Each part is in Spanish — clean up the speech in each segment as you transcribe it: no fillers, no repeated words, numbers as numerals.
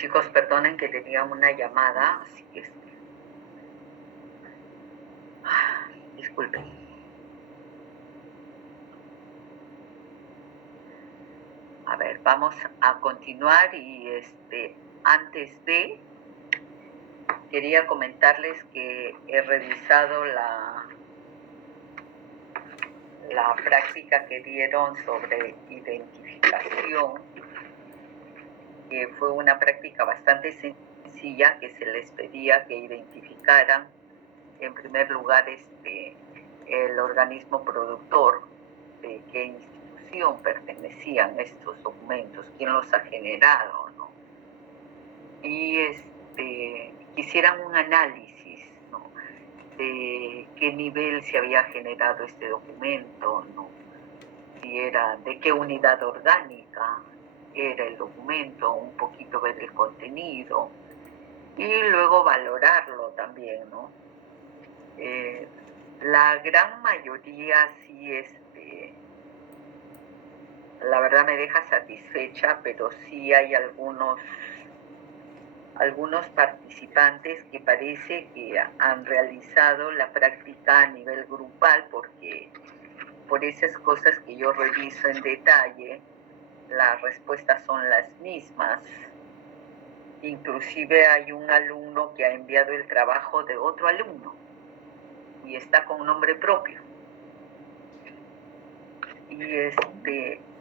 Chicos, perdonen que tenía una llamada, así que disculpen. A ver, vamos a continuar y antes de quería comentarles que he revisado la práctica que dieron sobre identificación, que fue una práctica bastante sencilla, que se les pedía que identificaran en primer lugar el organismo productor, de qué institución pertenecían estos documentos, quién los ha generado, ¿no? Y quisieran un análisis, ¿no?, de qué nivel se había generado este documento, ¿no?, si era, de qué unidad orgánica era el documento, un poquito ver el contenido y luego valorarlo también, ¿no? La gran mayoría sí, la verdad me deja satisfecha, pero sí hay algunos participantes que parece que han realizado la práctica a nivel grupal, porque por esas cosas que yo reviso en detalle, las respuestas son las mismas. Inclusive hay un alumno que ha enviado el trabajo de otro alumno y está con nombre propio. Y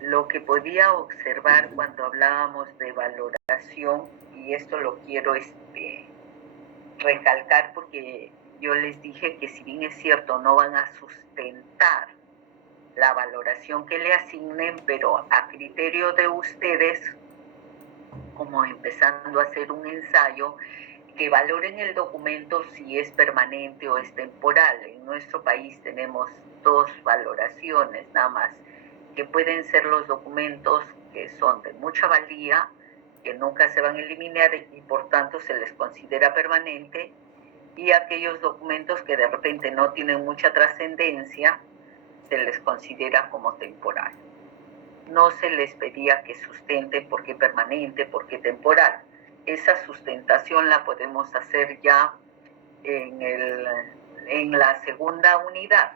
lo que podía observar cuando hablábamos de valoración, y esto lo quiero recalcar porque yo les dije que si bien es cierto no van a sustentar la valoración que le asignen, pero a criterio de ustedes, como empezando a hacer un ensayo, que valoren el documento si es permanente o es temporal. En nuestro país tenemos dos valoraciones nada más, que pueden ser los documentos que son de mucha valía, que nunca se van a eliminar y por tanto se les considera permanente, y aquellos documentos que de repente no tienen mucha trascendencia, se les considera como temporal. No se les pedía que sustenten por qué permanente, por qué temporal. Esa sustentación la podemos hacer ya en la segunda unidad,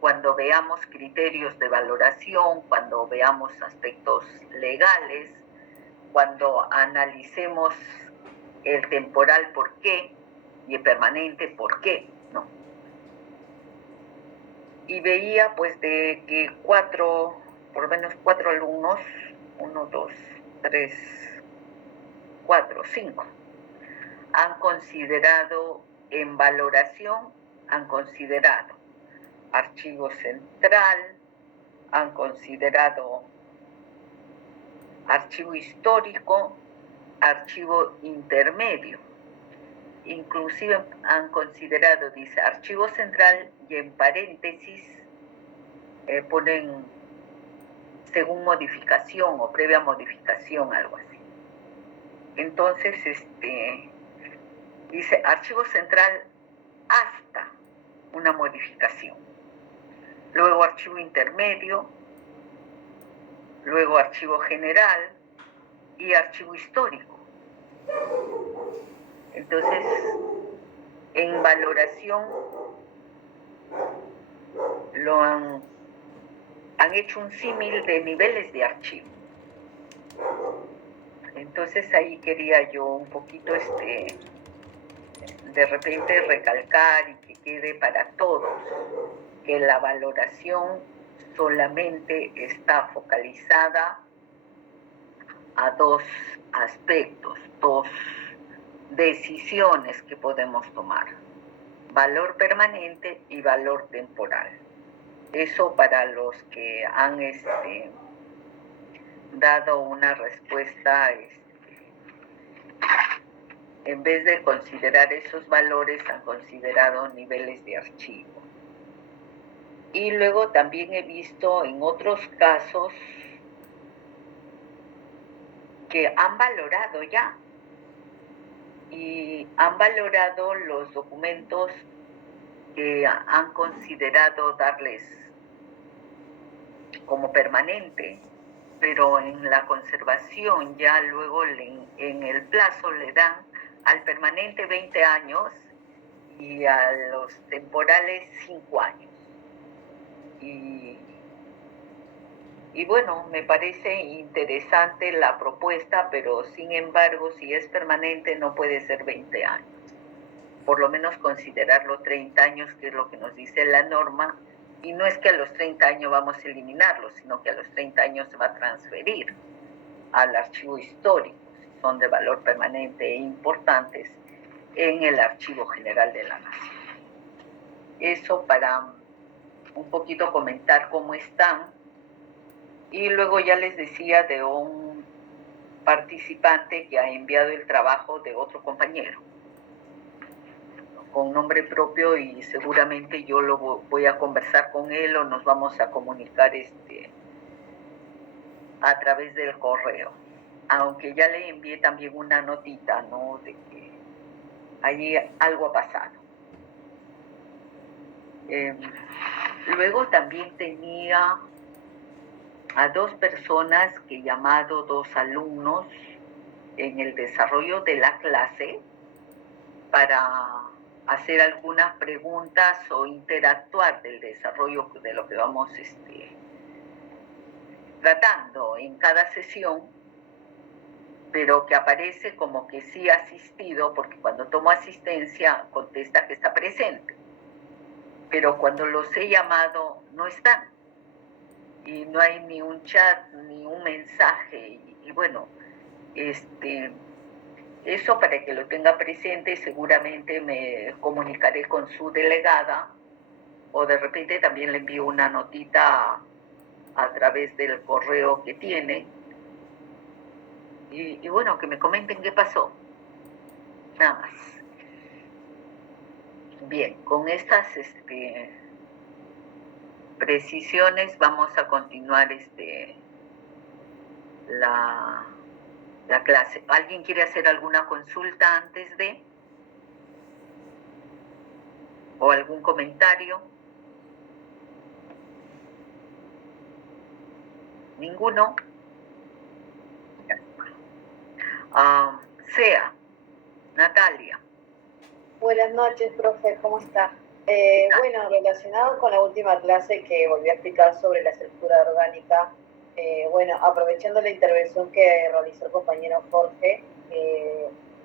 cuando veamos criterios de valoración, cuando veamos aspectos legales, cuando analicemos el temporal por qué y el permanente por qué, ¿no? Y veía pues de que por lo menos cuatro alumnos, 1, 2, 3, 4, 5, han considerado en valoración, han considerado archivo central, han considerado archivo histórico, archivo intermedio. Inclusive han considerado, dice, archivo central, y en paréntesis ponen según modificación o previa modificación, algo así. Entonces, dice archivo central hasta una modificación. Luego archivo intermedio, luego archivo general y archivo histórico. Entonces, en valoración han hecho un símil de niveles de archivo. Entonces ahí quería yo un poquito de repente recalcar y que quede para todos que la valoración solamente está focalizada a dos aspectos, dos decisiones que podemos tomar: valor permanente y valor temporal. Eso para los que han dado una respuesta, en vez de considerar esos valores, han considerado niveles de archivo. Y luego también he visto en otros casos que han valorado ya, y han valorado los documentos que han considerado darles como permanente, pero en la conservación ya luego en el plazo le dan al permanente 20 años y a los temporales 5 años. Y bueno, me parece interesante la propuesta, pero sin embargo, si es permanente no puede ser 20 años. Por lo menos considerarlo 30 años, que es lo que nos dice la norma, y no es que a los 30 años vamos a eliminarlo, sino que a los 30 años se va a transferir al archivo histórico, si son de valor permanente e importantes, en el Archivo General de la Nación. Eso para un poquito comentar cómo están. Y luego ya les decía de un participante que ha enviado el trabajo de otro compañero con nombre propio, y seguramente yo lo voy a conversar con él o nos vamos a comunicar a través del correo. Aunque ya le envié también una notita, ¿no?, de que allí algo ha pasado. Luego también tenía a 2 personas que he llamado, 2 alumnos, en el desarrollo de la clase para hacer algunas preguntas o interactuar del desarrollo de lo que vamos tratando en cada sesión, pero que aparece como que sí ha asistido, porque cuando tomo asistencia contesta que está presente, pero cuando los he llamado no están, y no hay ni un chat ni un mensaje, y bueno, eso para que lo tenga presente. Seguramente me comunicaré con su delegada o de repente también le envío una notita a través del correo que tiene y bueno, que me comenten qué pasó. Nada más. Bien, con estas precisiones vamos a continuar la clase. ¿Alguien quiere hacer alguna consulta antes de? ¿O algún comentario? ¿Ninguno? Sea, Natalia. Buenas noches, profe, ¿cómo está? Bueno, relacionado con la última clase que volví a explicar sobre la estructura orgánica, bueno, aprovechando la intervención que realizó el compañero Jorge,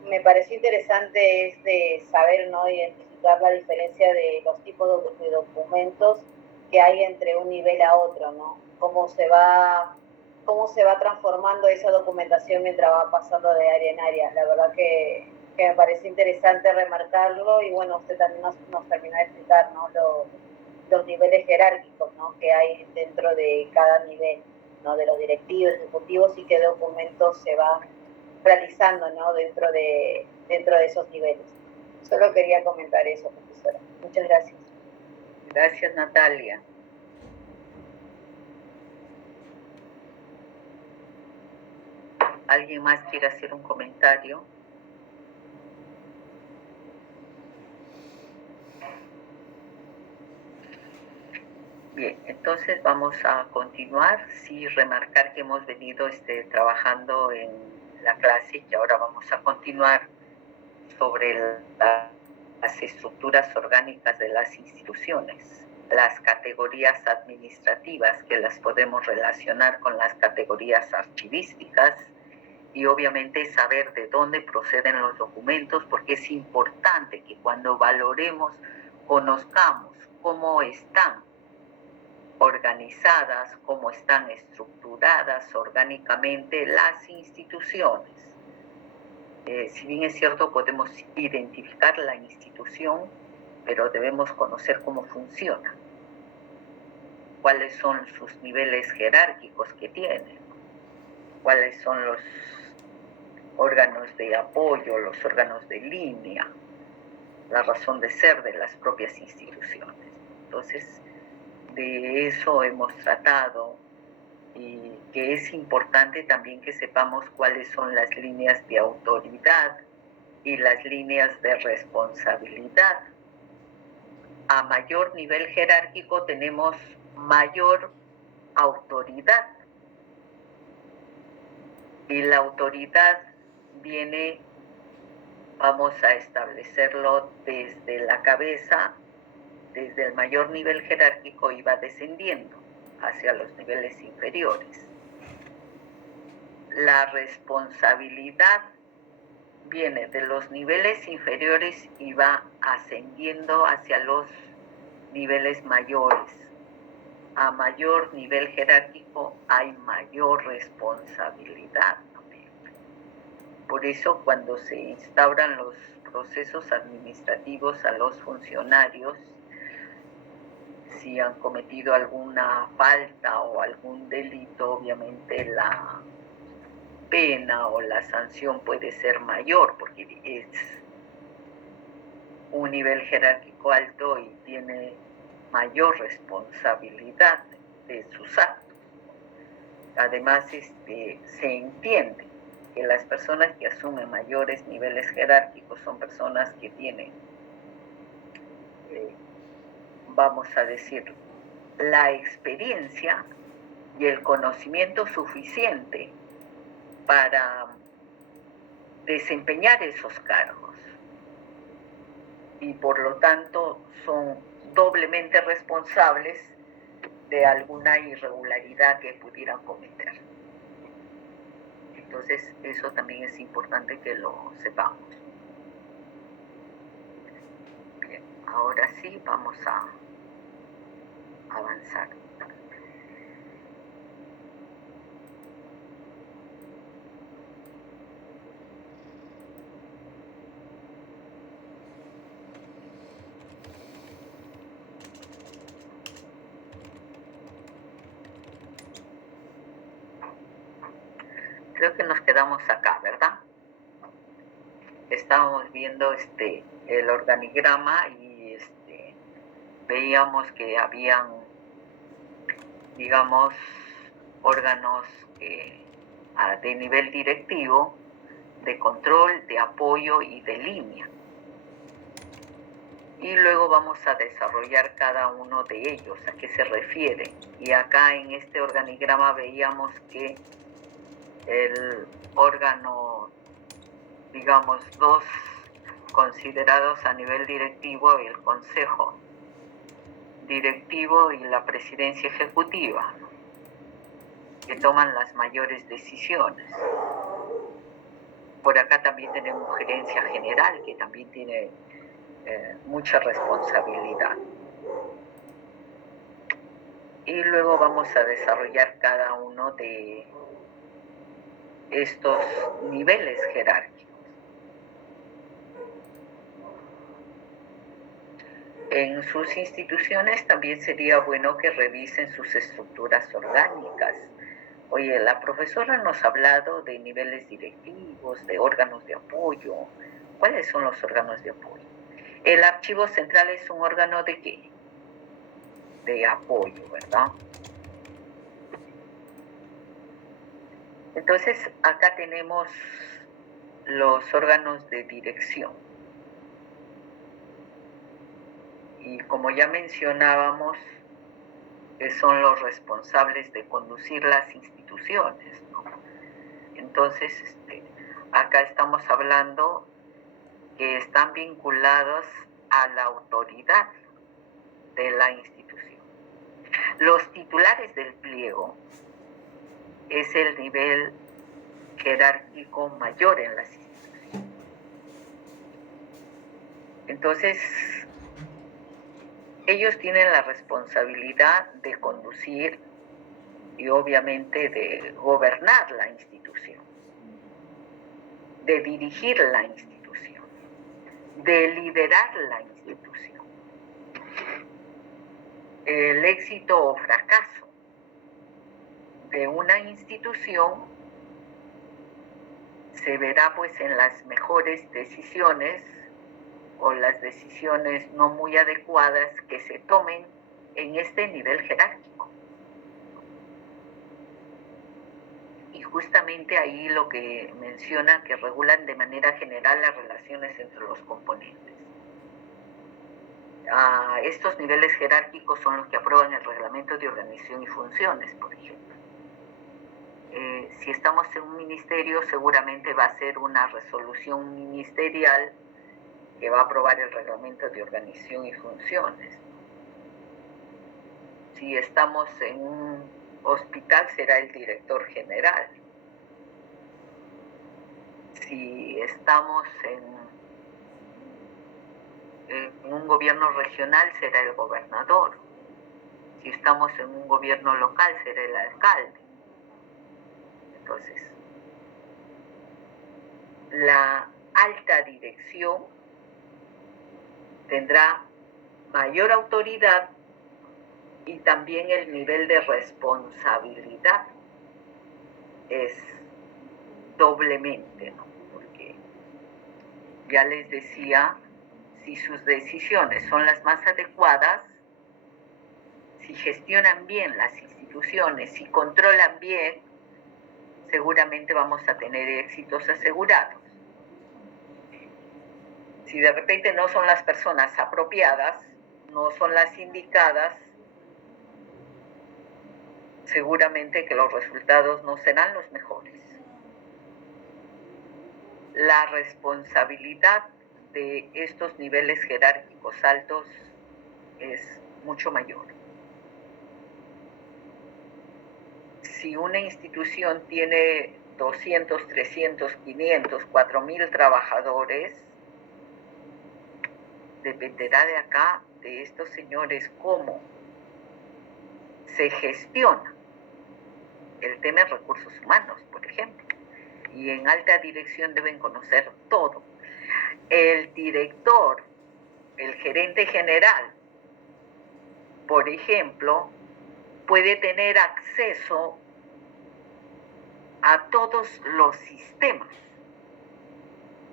me pareció interesante saber, ¿no?, identificar la diferencia de los tipos de documentos que hay entre un nivel a otro, ¿no? Cómo se va transformando esa documentación mientras va pasando de área en área. La verdad que me parece interesante remarcarlo, y bueno, usted también nos terminó de explicar, ¿no?, los niveles jerárquicos, ¿no?, que hay dentro de cada nivel, ¿no?, de los directivos, ejecutivos, y qué documentos se van realizando, ¿no?, dentro de esos niveles. Solo quería comentar eso, profesora. Muchas gracias. Gracias, Natalia. ¿Alguien más quiere hacer un comentario? Bien, entonces vamos a continuar. Sí, remarcar que hemos venido trabajando en la clase y ahora vamos a continuar sobre las estructuras orgánicas de las instituciones, las categorías administrativas, que las podemos relacionar con las categorías archivísticas, y obviamente saber de dónde proceden los documentos, porque es importante que cuando valoremos conozcamos cómo están organizadas, cómo están estructuradas orgánicamente las instituciones. Si bien es cierto, podemos identificar la institución, pero debemos conocer cómo funciona, cuáles son sus niveles jerárquicos que tienen, cuáles son los órganos de apoyo, los órganos de línea, la razón de ser de las propias instituciones. Entonces, de eso hemos tratado, y que es importante también que sepamos cuáles son las líneas de autoridad y las líneas de responsabilidad. A mayor nivel jerárquico tenemos mayor autoridad, Y la autoridad viene, vamos a establecerlo desde la cabeza, desde el mayor nivel jerárquico y va descendiendo hacia los niveles inferiores. La responsabilidad viene de los niveles inferiores y va ascendiendo hacia los niveles mayores. A mayor nivel jerárquico hay mayor responsabilidad. Por eso cuando se instauran los procesos administrativos a los funcionarios, si han cometido alguna falta o algún delito, obviamente la pena o la sanción puede ser mayor porque es un nivel jerárquico alto y tiene mayor responsabilidad de sus actos. Además, se entiende que las personas que asumen mayores niveles jerárquicos son personas que tienen, vamos a decir, la experiencia y el conocimiento suficiente para desempeñar esos cargos y por lo tanto son doblemente responsables de alguna irregularidad que pudieran cometer. Entonces eso también es importante que lo sepamos. Bien, ahora sí vamos a avanzar. Creo que nos quedamos acá, ¿verdad? Estábamos viendo el organigrama y veíamos que habían, digamos, órganos de nivel directivo, de control, de apoyo y de línea. Y luego vamos a desarrollar cada uno de ellos, a qué se refiere. Y acá en este organigrama veíamos que el órgano, digamos, dos considerados a nivel directivo, el Consejo Directivo y la Presidencia Ejecutiva, ¿no?, que toman las mayores decisiones. Por acá también tenemos Gerencia General, que también tiene mucha responsabilidad. Y luego vamos a desarrollar cada uno de estos niveles jerárquicos. En sus instituciones también sería bueno que revisen sus estructuras orgánicas. Oye, la profesora nos ha hablado de niveles directivos, de órganos de apoyo. ¿Cuáles son los órganos de apoyo? El archivo central es un órgano ¿de qué? De apoyo, ¿verdad? Entonces, acá tenemos los órganos de dirección. Y como ya mencionábamos, que son los responsables de conducir las instituciones, ¿no? Entonces, acá estamos hablando que están vinculados a la autoridad de la institución. Los titulares del pliego es el nivel jerárquico mayor en las instituciones. Entonces, ellos tienen la responsabilidad de conducir y obviamente de gobernar la institución, de dirigir la institución, de liderar la institución. El éxito o fracaso de una institución se verá pues en las mejores decisiones o las decisiones no muy adecuadas que se tomen en este nivel jerárquico. Y justamente ahí lo que menciona que regulan de manera general las relaciones entre los componentes. Estos niveles jerárquicos son los que aprueban el reglamento de organización y funciones, por ejemplo. si estamos en un ministerio, seguramente va a ser una resolución ministerial que va a aprobar el reglamento de organización y funciones. Si estamos en un hospital, será el director general. Si estamos en un gobierno regional, será el gobernador. Si estamos en un gobierno local, será el alcalde. Entonces, la alta dirección tendrá mayor autoridad y también el nivel de responsabilidad es doblemente, ¿no? Porque ya les decía, si sus decisiones son las más adecuadas, si gestionan bien las instituciones, si controlan bien, seguramente vamos a tener éxitos asegurados. Si de repente no son las personas apropiadas, no son las indicadas, seguramente que los resultados no serán los mejores. La responsabilidad de estos niveles jerárquicos altos es mucho mayor. Si una institución tiene 200, 300, 500, 4,000 trabajadores, dependerá de acá, de estos señores, cómo se gestiona el tema de recursos humanos, por ejemplo. Y en alta dirección deben conocer todo. El director, el gerente general, por ejemplo, puede tener acceso a todos los sistemas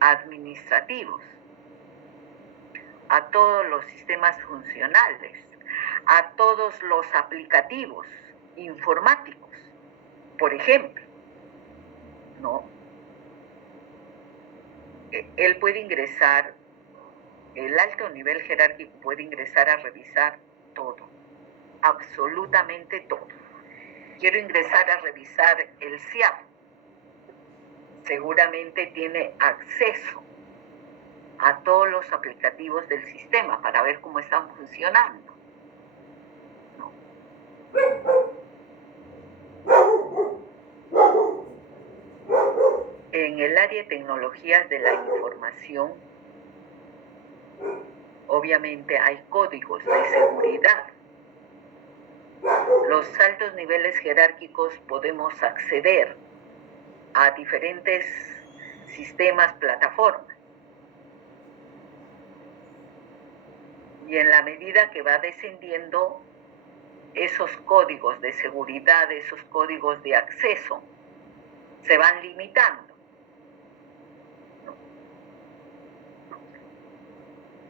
administrativos, a todos los sistemas funcionales, a todos los aplicativos informáticos, por ejemplo, ¿no? Él puede ingresar, el alto nivel jerárquico puede ingresar a revisar todo, absolutamente todo. Quiero ingresar a revisar el SIAP. Seguramente tiene acceso a todos los aplicativos del sistema para ver cómo están funcionando, ¿no? En el área de tecnologías de la información, obviamente hay códigos de seguridad. Los altos niveles jerárquicos podemos acceder a diferentes sistemas, plataformas. Y en la medida que va descendiendo, esos códigos de seguridad, esos códigos de acceso, se van limitando.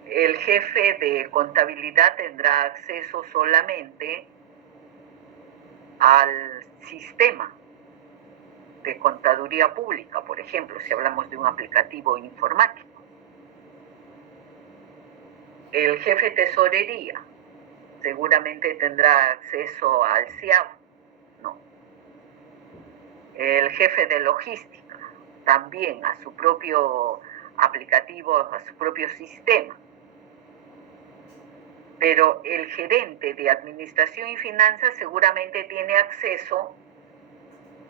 El jefe de contabilidad tendrá acceso solamente al sistema de contaduría pública, por ejemplo, si hablamos de un aplicativo informático. El jefe de tesorería seguramente tendrá acceso al SIAB, ¿no? El jefe de logística también a su propio aplicativo, a su propio sistema. Pero el gerente de administración y finanzas seguramente tiene acceso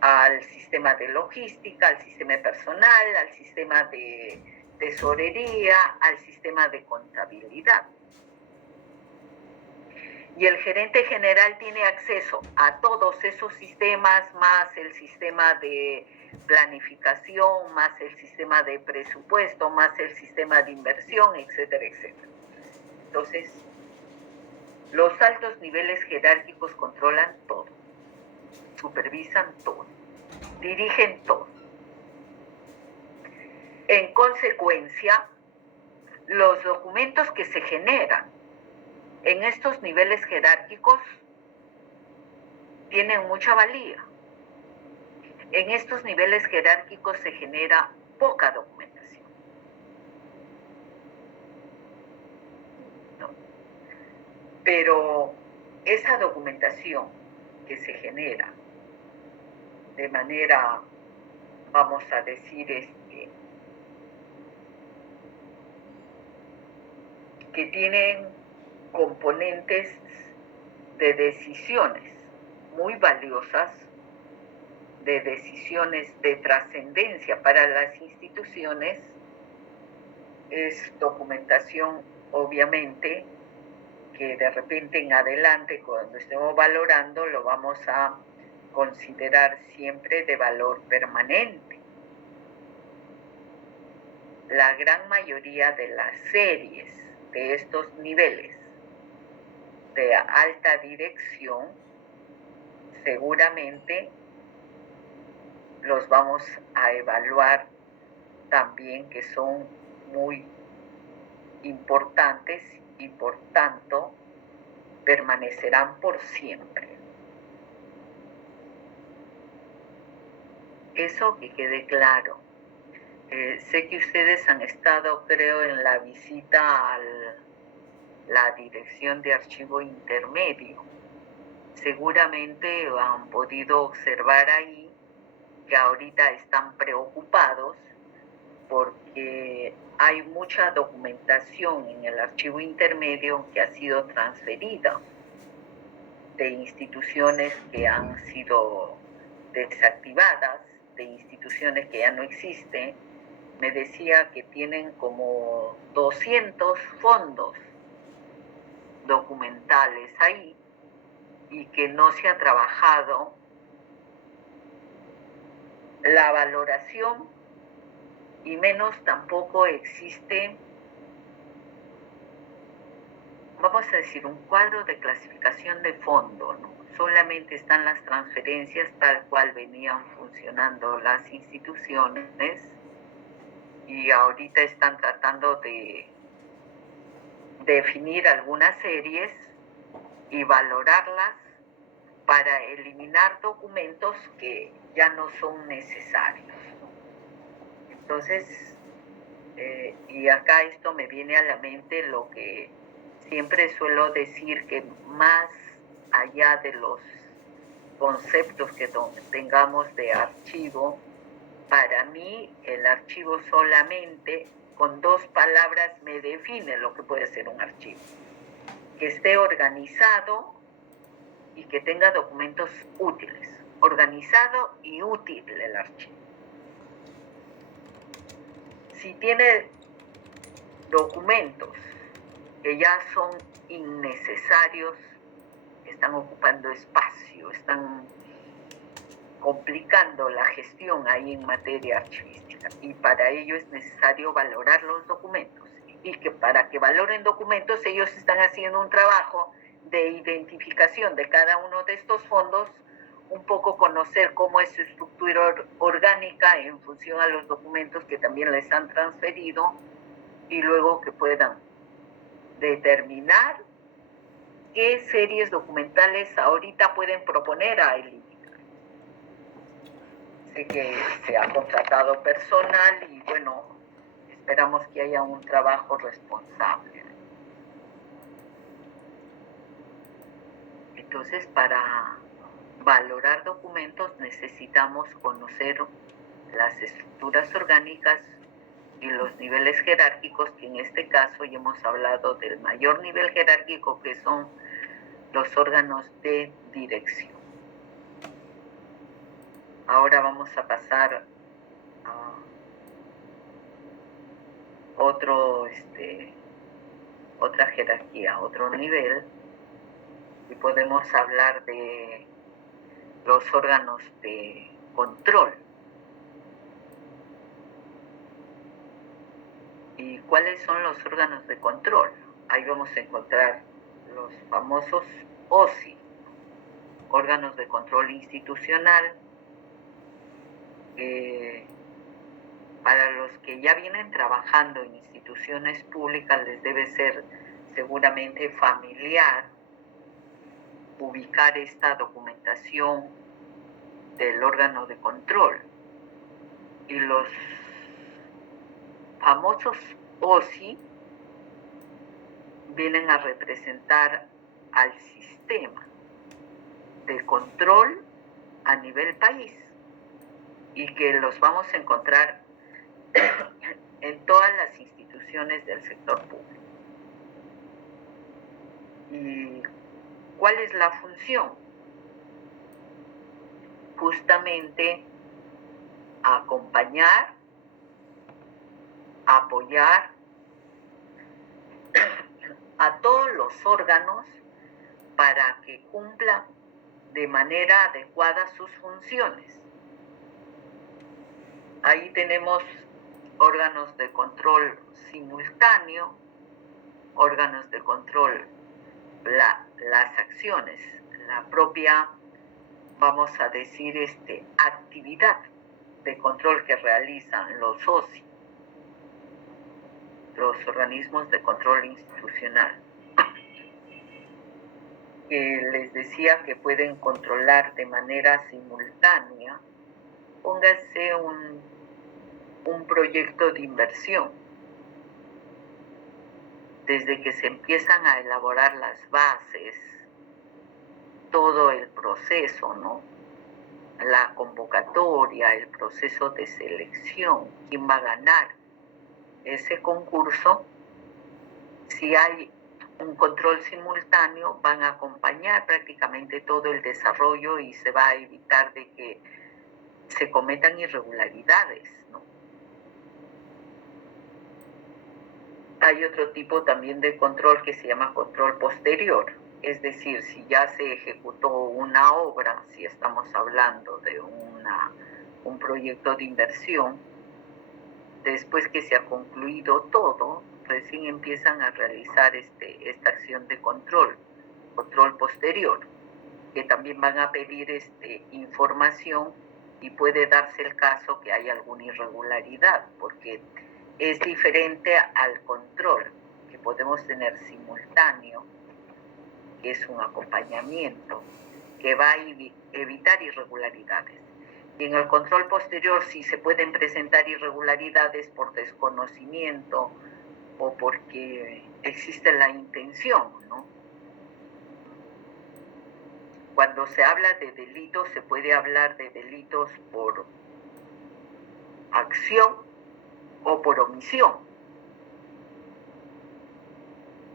al sistema de logística, al sistema personal, al sistema de tesorería, al sistema de contabilidad. Y el gerente general tiene acceso a todos esos sistemas, más el sistema de planificación, más el sistema de presupuesto, más el sistema de inversión, etcétera, etcétera. Entonces, los altos niveles jerárquicos controlan todo, supervisan todo, dirigen todo. En consecuencia, los documentos que se generan en estos niveles jerárquicos tienen mucha valía. En estos niveles jerárquicos se genera poca documentación, ¿no? Pero esa documentación que se genera de manera, vamos a decir, que tienen componentes de decisiones muy valiosas, de decisiones de trascendencia para las instituciones. Es documentación, obviamente, que de repente en adelante, cuando estemos valorando, lo vamos a considerar siempre de valor permanente. La gran mayoría de las series de estos niveles de alta dirección seguramente los vamos a evaluar también, que son muy importantes y por tanto permanecerán por siempre. Eso que quede claro. Sé que ustedes han estado, creo, en la visita a la Dirección de Archivo Intermedio. Seguramente han podido observar ahí que ahorita están preocupados porque hay mucha documentación en el archivo intermedio que ha sido transferida de instituciones que han sido desactivadas, de instituciones que ya no existen. Me decía que tienen como 200 fondos documentales ahí y que no se ha trabajado la valoración y menos tampoco existe, vamos a decir, un cuadro de clasificación de fondo, ¿no? Solamente están las transferencias tal cual venían funcionando las instituciones y ahorita están tratando de definir algunas series y valorarlas para eliminar documentos que ya no son necesarios. Entonces, y acá esto me viene a la mente lo que siempre suelo decir, que más allá de los conceptos que tengamos de archivo, para mí el archivo solamente con 2 palabras me define lo que puede ser un archivo: que esté organizado y que tenga documentos útiles. Organizado y útil el archivo. Si tiene documentos que ya son innecesarios, están ocupando espacio, están complicando la gestión ahí en materia archivística, y para ello es necesario valorar los documentos, y que para que valoren documentos ellos están haciendo un trabajo de identificación de cada uno de estos fondos, un poco conocer cómo es su estructura orgánica en función a los documentos que también les han transferido, y luego que puedan determinar qué series documentales ahorita pueden proponer a eliminar. Sé que se ha contratado personal y bueno, esperamos que haya un trabajo responsable. Entonces, para valorar documentos necesitamos conocer las estructuras orgánicas y los niveles jerárquicos, que en este caso ya hemos hablado del mayor nivel jerárquico, que son los órganos de dirección. Ahora vamos a pasar a otra jerarquía, otro nivel, y podemos hablar de los órganos de control. ¿Y cuáles son los órganos de control? Ahí vamos a encontrar los famosos OSI, órganos de control institucional, para los que ya vienen trabajando en instituciones públicas les debe ser seguramente familiar ubicar esta documentación del órgano de control. Y los famosos OSI vienen a representar al sistema de control a nivel país. y que los vamos a encontrar en todas las instituciones del sector público. ¿Y cuál es la función? Justamente acompañar, apoyar a todos los órganos para que cumplan de manera adecuada sus funciones. Ahí tenemos órganos de control simultáneo, órganos de control, las acciones, la propia, vamos a decir, actividad de control que realizan los OSI, los organismos de control institucional, que les decía que pueden controlar de manera simultánea. Póngase un proyecto de inversión. Desde que se empiezan a elaborar las bases, todo el proceso, ¿no? La convocatoria, el proceso de selección, quién va a ganar ese concurso. Si hay un control simultáneo, van a acompañar prácticamente todo el desarrollo y se va a evitar de que se cometan irregularidades, ¿no? Hay otro tipo también de control que se llama control posterior, es decir, si ya se ejecutó una obra, si estamos hablando de un proyecto de inversión, después que se ha concluido todo, recién empiezan a realizar esta acción de control posterior, que también van a pedir información y puede darse el caso que hay alguna irregularidad, porque es diferente al control que podemos tener simultáneo, que es un acompañamiento que va a evitar irregularidades. Y en el control posterior sí se pueden presentar irregularidades por desconocimiento o porque existe la intención, ¿no? Cuando se habla de delitos, se puede hablar de delitos por acción o por omisión.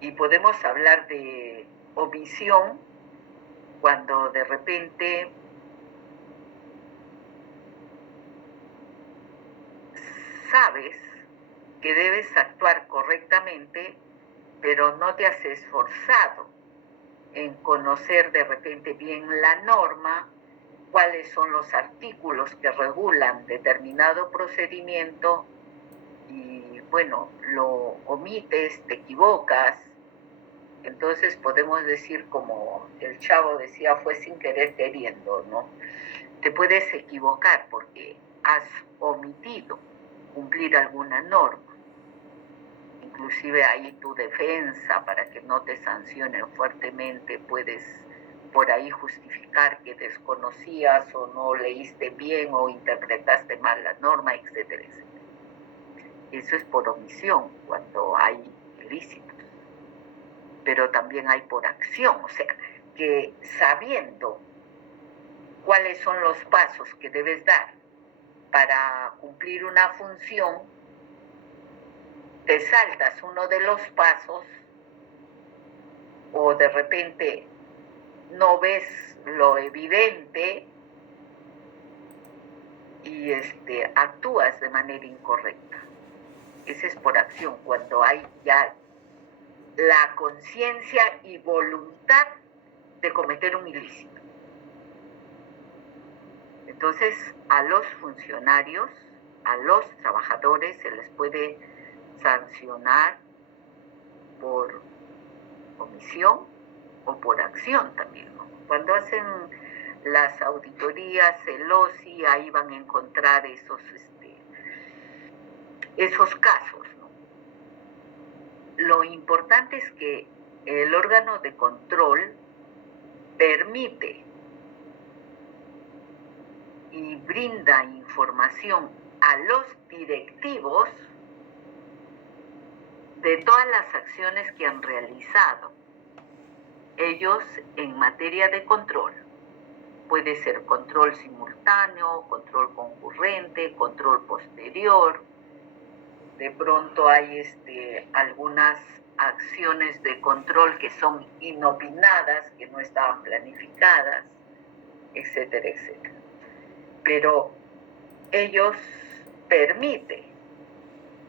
Y podemos hablar de omisión cuando de repente sabes que debes actuar correctamente, pero no te has esforzado en conocer de repente bien la norma, cuáles son los artículos que regulan determinado procedimiento y bueno, lo omites, te equivocas. Entonces podemos decir, como el Chavo decía, fue sin querer queriendo, ¿no? Te puedes equivocar porque has omitido cumplir alguna norma. Inclusive ahí tu defensa, para que no te sancionen fuertemente, puedes por ahí justificar que desconocías o no leíste bien o interpretaste mal la norma, etcétera, etcétera. Eso es por omisión cuando hay ilícitos. Pero también hay por acción, o sea, que sabiendo cuáles son los pasos que debes dar para cumplir una función, te saltas uno de los pasos o de repente no ves lo evidente y actúas de manera incorrecta. Ese es por acción, cuando hay ya la conciencia y voluntad de cometer un ilícito. Entonces, a los funcionarios, a los trabajadores se les puede sancionar por omisión o por acción también, ¿no? Cuando hacen las auditorías, el OSI, ahí van a encontrar esos casos, ¿no? Lo importante es que el órgano de control permite y brinda información a los directivos de todas las acciones que han realizado ellos en materia de control. puede ser control simultáneo, control concurrente, control posterior. De pronto hay algunas acciones de control que son inopinadas, que no estaban planificadas, etcétera, etcétera. Pero ellos permiten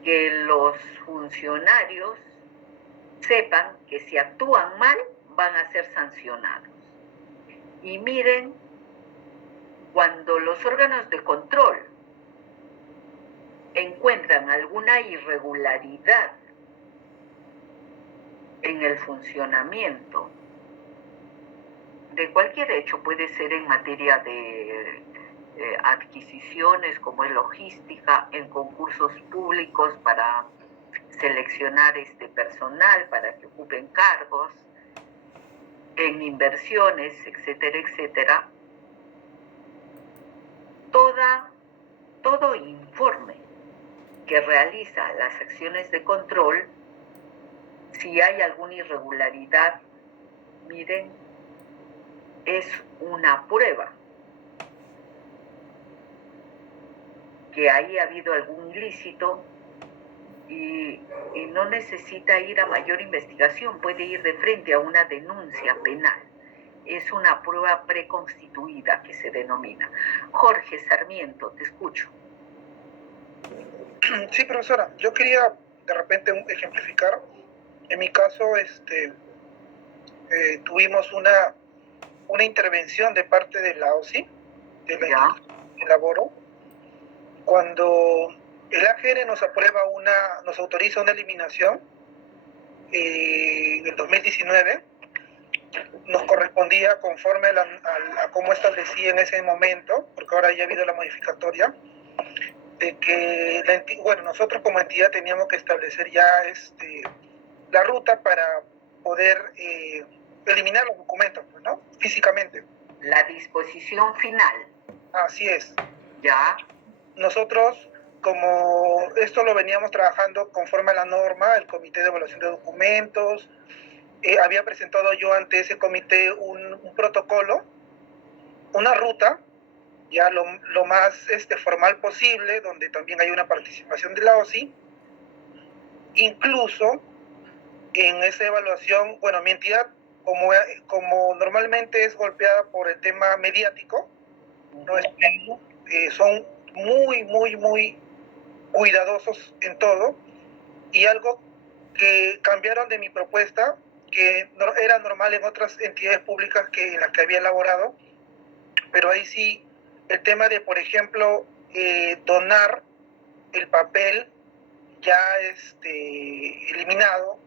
que los funcionarios sepan que si actúan mal van a ser sancionados. Y miren, cuando los órganos de control encuentran alguna irregularidad en el funcionamiento de cualquier hecho, puede ser en materia de adquisiciones como es logística, en concursos públicos para seleccionar personal para que ocupen cargos, en inversiones, etcétera, etcétera, todo informe que realiza las acciones de control, si hay alguna irregularidad, miren, es una prueba que ahí ha habido algún ilícito y no necesita ir a mayor investigación, puede ir de frente a una denuncia penal. Es una prueba preconstituida que se denomina. Jorge Sarmiento, te escucho. Sí, profesora, yo quería de repente ejemplificar. En mi caso, tuvimos una intervención de parte de la OSI, de la de laboro, cuando el AGR nos aprueba nos autoriza una eliminación en el 2019, nos correspondía conforme a cómo establecía en ese momento, porque ahora ya ha habido la modificatoria, de que nosotros como entidad teníamos que establecer ya la ruta para poder eliminar los documentos, ¿no? Físicamente. La disposición final. Así es. Ya. Nosotros, como esto lo veníamos trabajando conforme a la norma, el Comité de Evaluación de Documentos, había presentado yo ante ese comité un protocolo, una ruta, ya lo más formal posible, donde también hay una participación de la OSI. Incluso en esa evaluación, bueno, mi entidad, como normalmente es golpeada por el tema mediático, ¿no? Son muy, muy, muy cuidadosos en todo, y algo que cambiaron de mi propuesta, que era normal en otras entidades públicas en las que había elaborado, pero ahí sí, el tema de, por ejemplo, donar el papel ya eliminado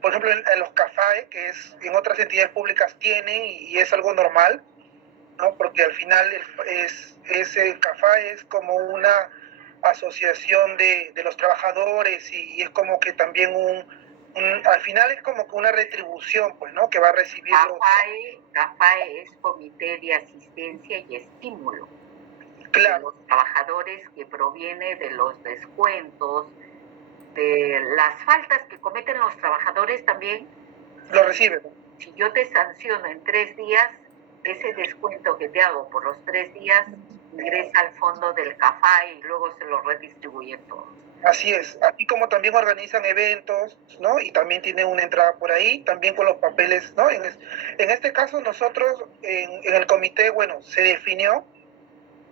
por ejemplo, en los CAFAE, que en otras entidades públicas tienen y es algo normal, ¿no? Porque al final ese CAFAE es como una asociación de los trabajadores y es como que también al final es como que una retribución, pues, ¿no? Que va a recibir CAFAE es Comité de Asistencia y Estímulo. Claro. De los trabajadores, que proviene de los descuentos, de las faltas que cometen los trabajadores también. Lo reciben. Si yo te sanciono en 3 días, ese descuento que te hago por los 3 días ingresa al fondo del CAFAE y luego se lo redistribuyen todos. Así es, así como también organizan eventos, ¿no? Y también tienen una entrada por ahí, también con los papeles, ¿no? En este caso nosotros, en el comité, bueno, se definió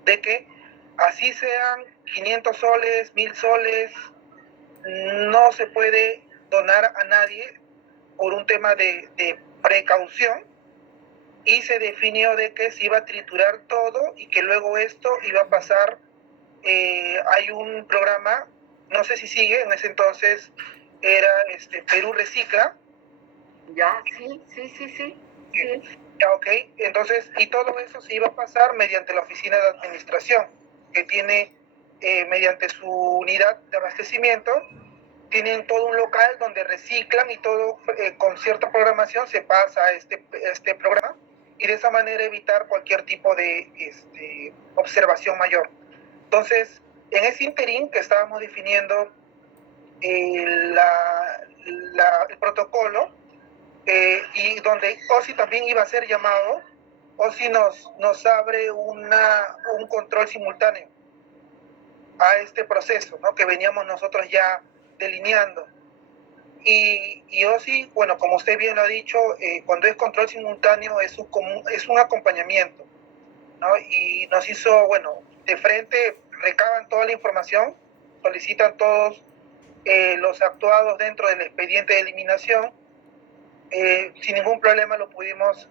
de que así sean 500 soles, 1000 soles, no se puede donar a nadie por un tema de precaución, y se definió de que se iba a triturar todo y que luego esto iba a pasar, hay un programa, no sé si sigue, en ese entonces era Perú Recicla. Ya, sí. Ya, ok, entonces, y todo eso se iba a pasar mediante la oficina de administración, que tiene, mediante su unidad de abastecimiento, tienen todo un local donde reciclan y todo con cierta programación se pasa a este programa, y de esa manera evitar cualquier tipo de observación mayor. Entonces, en ese interín que estábamos definiendo el protocolo, y donde OSI también iba a ser llamado, OSI nos abre un control simultáneo a este proceso, ¿no? Que veníamos nosotros ya delineando. Y OSI, bueno, como usted bien lo ha dicho, cuando es control simultáneo es un acompañamiento, ¿no? Y nos hizo, bueno, de frente recaban toda la información, solicitan todos los actuados dentro del expediente de eliminación, sin ningún problema lo pudimos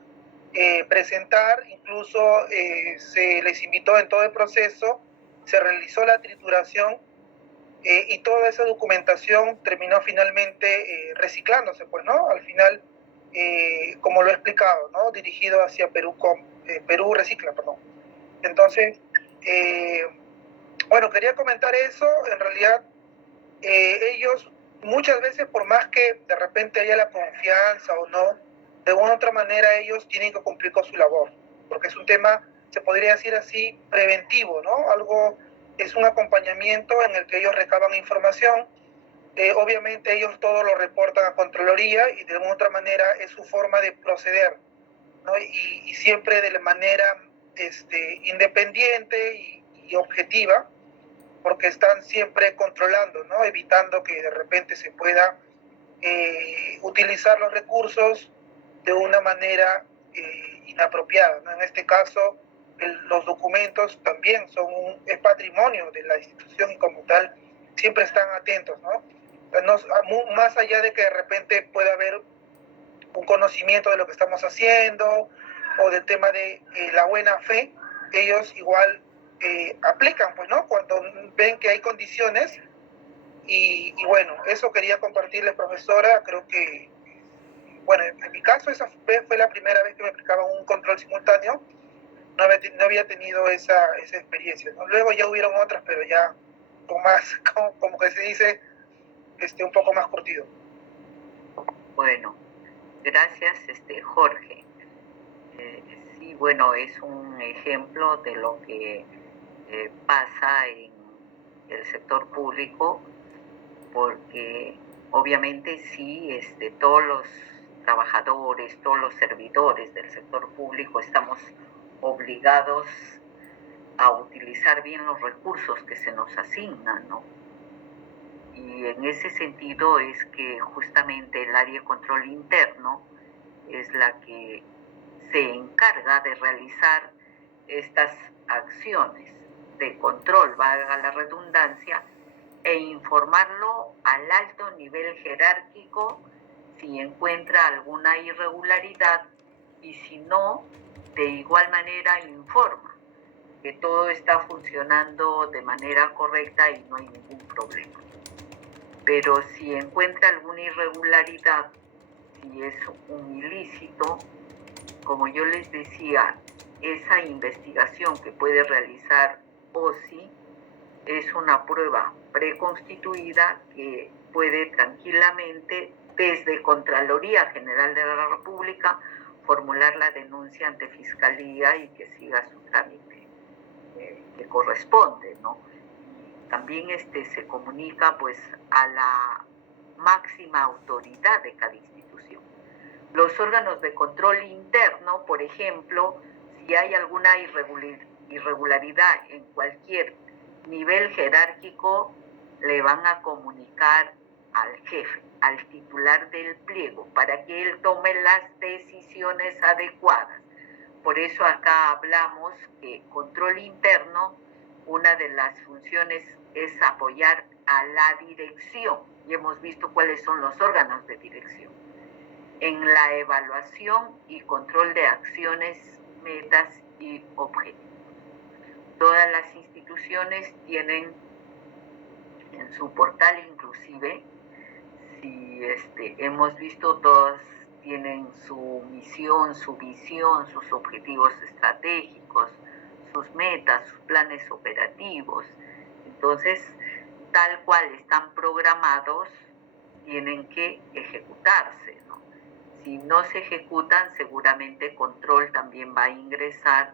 presentar, incluso se les invitó en todo el proceso, se realizó la trituración y toda esa documentación terminó finalmente reciclándose, pues, ¿no? Al final, como lo he explicado, ¿no? Dirigido hacia Perú Recicla, perdón. Entonces, bueno, quería comentar eso. En realidad, ellos muchas veces, por más que de repente haya la confianza o no, de una u otra manera ellos tienen que cumplir con su labor, porque es un tema, se podría decir así, preventivo, ¿no? Algo, es un acompañamiento en el que ellos recaban información, obviamente ellos todo lo reportan a Contraloría y de alguna otra manera es su forma de proceder, ¿no? Y siempre de la manera independiente y objetiva, porque están siempre controlando, ¿no? Evitando que de repente se pueda utilizar los recursos de una manera inapropiada, ¿no? En este caso, los documentos también es patrimonio de la institución y como tal siempre están atentos, ¿no? Más allá de que de repente pueda haber un conocimiento de lo que estamos haciendo o del tema de la buena fe, ellos igual aplican, pues, ¿no? Cuando ven que hay condiciones y bueno, eso quería compartirles, profesora. Creo que, bueno, en mi caso esa fue la primera vez que me aplicaban un control simultáneo, no había tenido esa experiencia, ¿no? Luego ya hubieron otras, pero ya con más, como que se dice, un poco más curtido. Bueno, gracias, Jorge. Sí, bueno, es un ejemplo de lo que pasa en el sector público, porque obviamente sí, todos los trabajadores, todos los servidores del sector público estamos obligados a utilizar bien los recursos que se nos asignan, ¿no? Y en ese sentido es que justamente el área de control interno es la que se encarga de realizar estas acciones de control, valga la redundancia, e informarlo al alto nivel jerárquico si encuentra alguna irregularidad y si no, de igual manera informa que todo está funcionando de manera correcta y no hay ningún problema. Pero si encuentra alguna irregularidad, si es un ilícito, como yo les decía, esa investigación que puede realizar OSI es una prueba preconstituida que puede tranquilamente, desde Contraloría General de la República, formular la denuncia ante Fiscalía y que siga su trámite que corresponde, ¿no? También se comunica pues a la máxima autoridad de cada institución. Los órganos de control interno, por ejemplo, si hay alguna irregularidad en cualquier nivel jerárquico, le van a comunicar al jefe, al titular del pliego, para que él tome las decisiones adecuadas. Por eso acá hablamos que control interno, una de las funciones es apoyar a la dirección, y hemos visto cuáles son los órganos de dirección, en la evaluación y control de acciones, metas y objetivos. Todas las instituciones tienen en su portal, inclusive, si hemos visto, todas tienen su misión, su visión, sus objetivos estratégicos, sus metas, sus planes operativos. Entonces, tal cual están programados, tienen que ejecutarse, ¿no? Si no se ejecutan, seguramente control también va a ingresar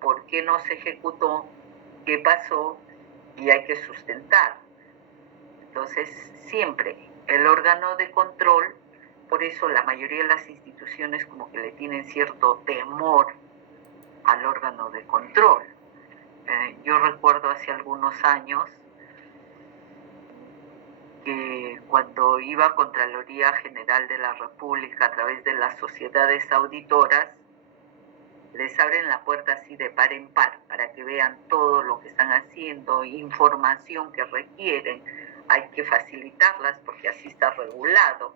por qué no se ejecutó, qué pasó, y hay que sustentar. Entonces, siempre el órgano de control, por eso la mayoría de las instituciones como que le tienen cierto temor al órgano de control. Yo recuerdo hace algunos años que cuando iba a Contraloría General de la República a través de las sociedades auditoras, les abren la puerta así de par en par para que vean todo lo que están haciendo, información que requieren. Hay que facilitarlas porque así está regulado.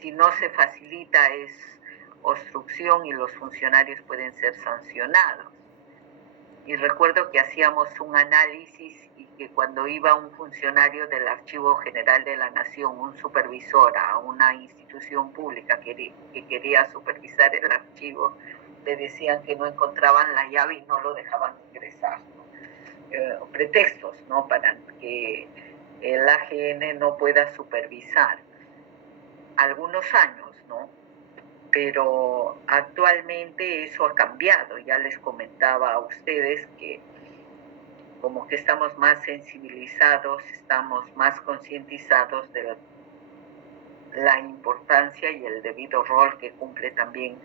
Si no se facilita es obstrucción y los funcionarios pueden ser sancionados. Y recuerdo que hacíamos un análisis y que cuando iba un funcionario del Archivo General de la Nación, un supervisor a una institución pública que quería supervisar el archivo, le decían que no encontraban la llave y no lo dejaban ingresar, ¿no? Pretextos, ¿no? Para que el AGN no pueda supervisar. Algunos años, ¿no? Pero actualmente eso ha cambiado. Ya les comentaba a ustedes que como que estamos más sensibilizados, estamos más concientizados de la importancia y el debido rol que cumple también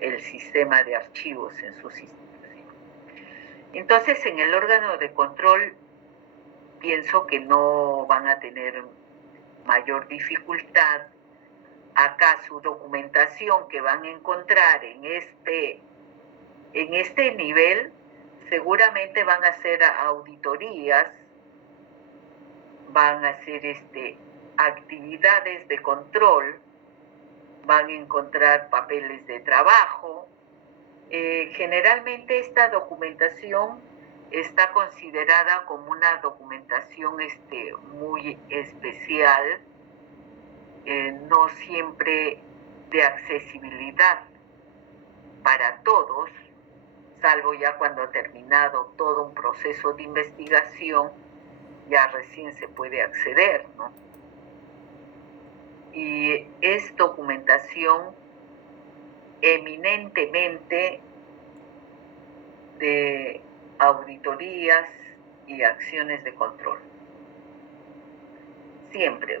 el sistema de archivos en sus instituciones. Entonces, en el órgano de control pienso que no van a tener mayor dificultad. Acá su documentación que van a encontrar en este nivel seguramente van a hacer auditorías, van a hacer actividades de control, van a encontrar papeles de trabajo. Generalmente esta documentación está considerada como una documentación muy especial, no siempre de accesibilidad para todos, salvo ya cuando ha terminado todo un proceso de investigación, ya recién se puede acceder, ¿no? Y es documentación eminentemente de auditorías y acciones de control. Siempre,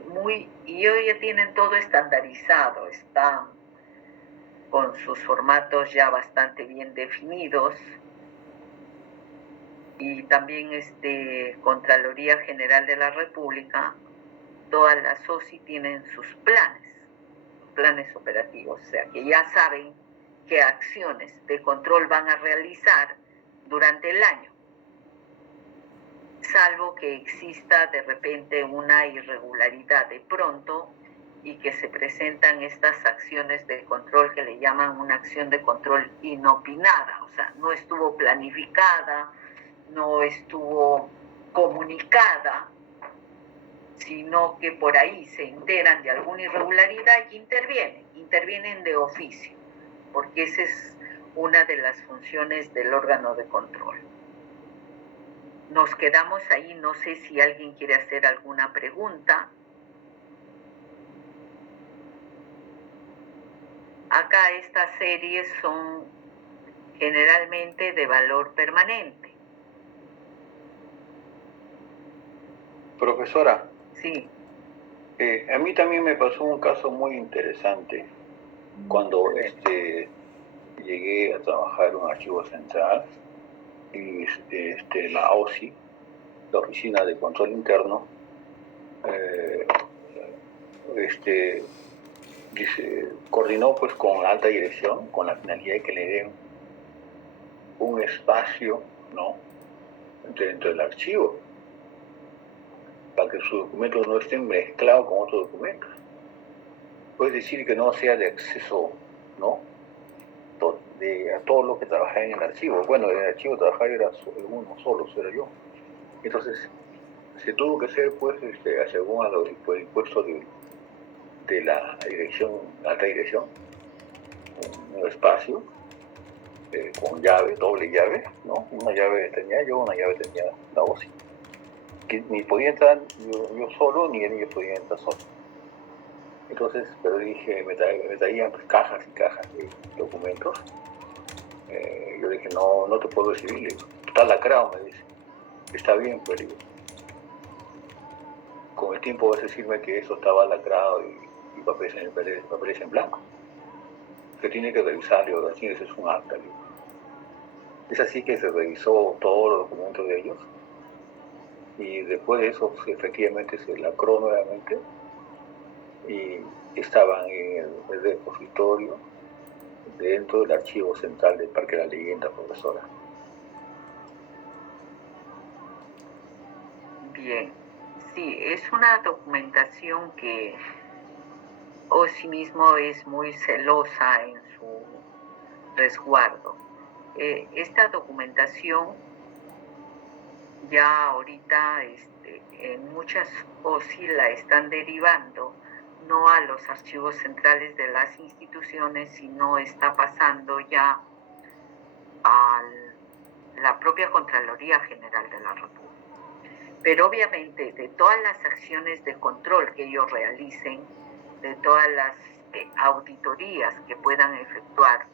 y hoy ya tienen todo estandarizado, están con sus formatos ya bastante bien definidos, y también Contraloría General de la República, todas las OSI tienen sus planes operativos, o sea que ya saben qué acciones de control van a realizar durante el año, salvo que exista de repente una irregularidad de pronto y que se presentan estas acciones de control que le llaman una acción de control inopinada, o sea, no estuvo planificada, no estuvo comunicada, sino que por ahí se enteran de alguna irregularidad y intervienen de oficio, porque esa es una de las funciones del órgano de control. Nos quedamos ahí, no sé si alguien quiere hacer alguna pregunta. Acá estas series son generalmente de valor permanente. Profesora. Sí. A mí también me pasó un caso muy interesante cuando llegué a trabajar en un archivo central y la OSI, la Oficina de Control Interno, coordinó pues con la alta dirección con la finalidad de que le den un espacio, ¿no?, dentro del archivo, para que sus documentos no estén mezclados con otros documentos. Puede decir que no sea de acceso, ¿no?, a todo lo que trabajaba en el archivo. Bueno, en el archivo trabajaba era uno solo, era yo. Entonces, se tuvo que hacer, pues, según el impuesto de la dirección, alta dirección, un espacio con llave, doble llave, ¿no? Una llave tenía yo, una llave tenía la OSI. Que ni podía entrar yo solo, ni ellos podían entrar solo. Entonces, pero dije, me traían pues, cajas y cajas de documentos. Yo dije, no te puedo recibir. Está lacrado, me dice. Está bien, pues digo. Con el tiempo vas a decirme que eso estaba lacrado y papeles en blanco. Que tiene que revisarlo, así eso es un acta. Digo. Es así que se revisó todos los documentos de ellos y después de eso efectivamente se lacró nuevamente y estaban en el repositorio dentro del archivo central del Parque de la Leyenda, profesora. Bien, sí, es una documentación que o sí mismo es muy celosa en su resguardo. Esta documentación ya ahorita en muchas OSI la están derivando no a los archivos centrales de las instituciones, sino está pasando ya a la propia Contraloría General de la República. Pero obviamente de todas las acciones de control que ellos realicen, de todas las auditorías que puedan efectuar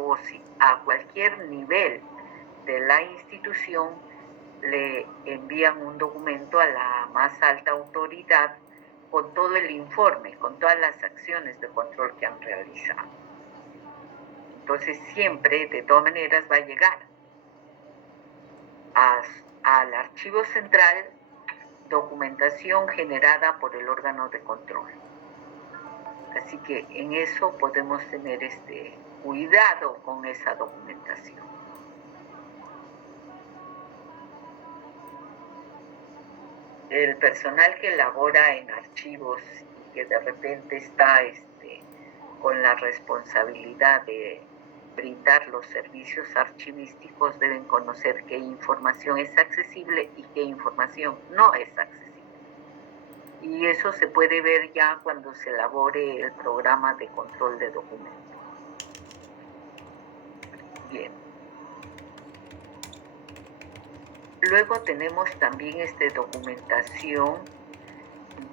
OSI a cualquier nivel de la institución, le envían un documento a la más alta autoridad con todo el informe, con todas las acciones de control que han realizado. Entonces siempre, de todas maneras, va a llegar al archivo central documentación generada por el órgano de control. Así que en eso podemos tener cuidado con esa documentación. El personal que labora en archivos y que de repente está con la responsabilidad de brindar los servicios archivísticos deben conocer qué información es accesible y qué información no es accesible. Y eso se puede ver ya cuando se elabore el programa de control de documentos. Bien. Luego tenemos también documentación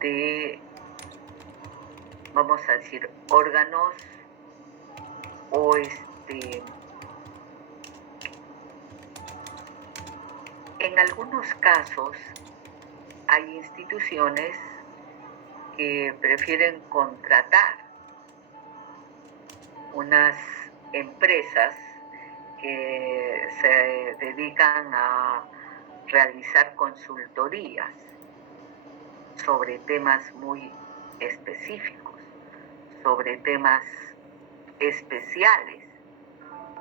de, vamos a decir, órganos o en algunos casos hay instituciones que prefieren contratar unas empresas que se dedican a realizar consultorías sobre temas muy específicos, sobre temas especiales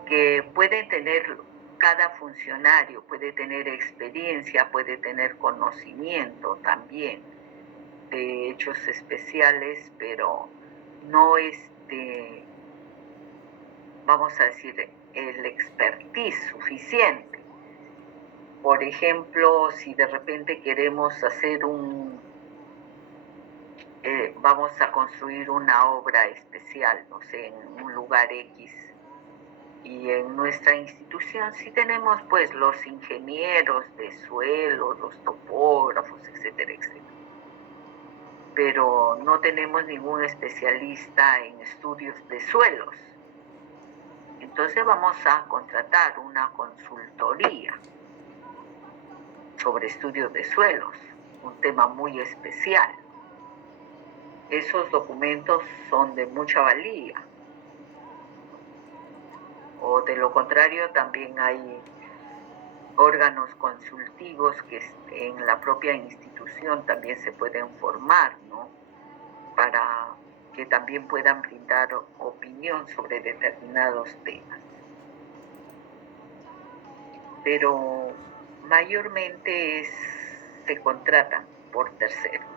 que pueden tener cada funcionario, puede tener experiencia, puede tener conocimiento también de hechos especiales, pero no vamos a decir, el expertise suficiente. Por ejemplo, si de repente queremos hacer vamos a construir una obra especial, no sé, en un lugar X, y en nuestra institución sí tenemos pues los ingenieros de suelo, los topógrafos, etcétera, etcétera. Pero no tenemos ningún especialista en estudios de suelos. Entonces vamos a contratar una consultoría sobre estudios de suelos, un tema muy especial. Esos documentos son de mucha valía. O de lo contrario, también hay órganos consultivos que en la propia institución también se pueden formar, ¿no? Para que también puedan brindar opinión sobre determinados temas. Pero mayormente se contratan por terceros.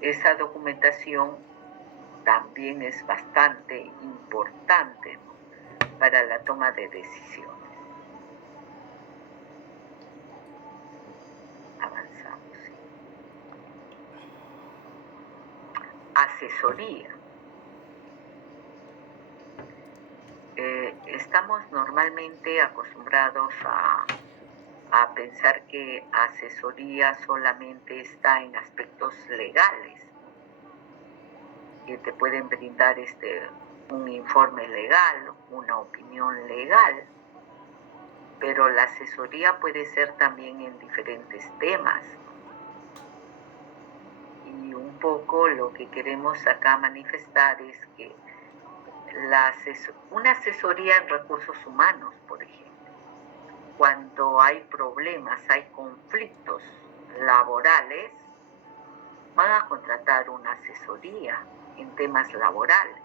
Esa documentación también es bastante importante, ¿no?, para la toma de decisiones. Avanzamos. Asesoría. Estamos normalmente acostumbrados a pensar que asesoría solamente está en aspectos legales, que te pueden brindar un informe legal, una opinión legal, pero la asesoría puede ser también en diferentes temas. Y un poco lo que queremos acá manifestar es que una asesoría en recursos humanos, por ejemplo, cuando hay problemas, hay conflictos laborales, van a contratar una asesoría en temas laborales.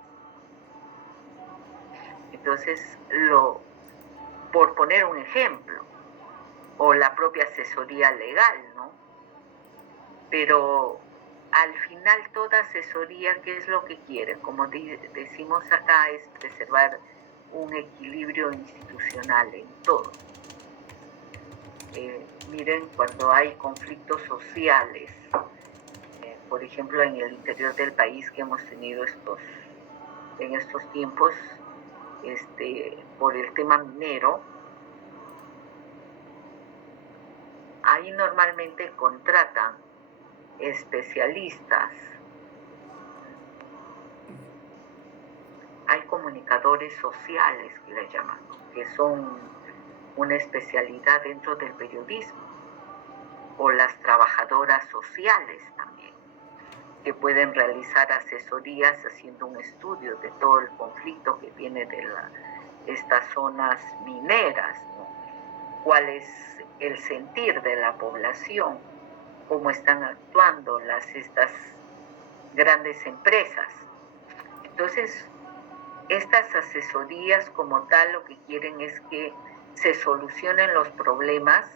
Entonces, por poner un ejemplo, o la propia asesoría legal, ¿no? Pero al final toda asesoría, ¿qué es lo que quiere? Como decimos acá, es preservar un equilibrio institucional en todo. Miren, cuando hay conflictos sociales, por ejemplo, en el interior del país que hemos tenido en estos tiempos, por el tema minero, ahí normalmente contratan especialistas. Hay comunicadores sociales que le llaman, que son una especialidad dentro del periodismo, o las trabajadoras sociales también, que pueden realizar asesorías haciendo un estudio de todo el conflicto que viene de estas zonas mineras, ¿no? Cuál es el sentir de la población, cómo están actuando estas grandes empresas. Entonces, estas asesorías como tal lo que quieren es que se solucionen los problemas,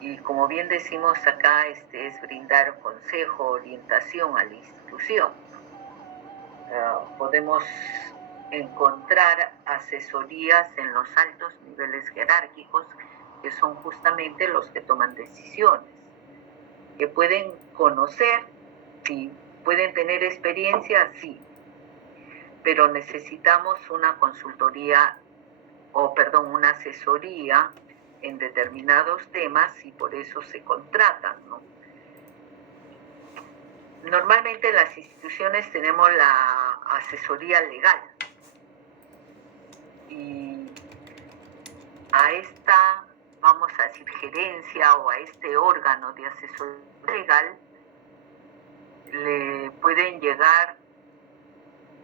y como bien decimos acá, es brindar consejo, orientación a la institución. Podemos encontrar asesorías en los altos niveles jerárquicos, que son justamente los que toman decisiones, que pueden conocer, sí, pueden tener experiencia, sí, pero necesitamos una consultoría, una asesoría en determinados temas, y por eso se contratan, ¿no? Normalmente en las instituciones tenemos la asesoría legal, y a esta, vamos a decir, gerencia, o a este órgano de asesoría legal, le pueden llegar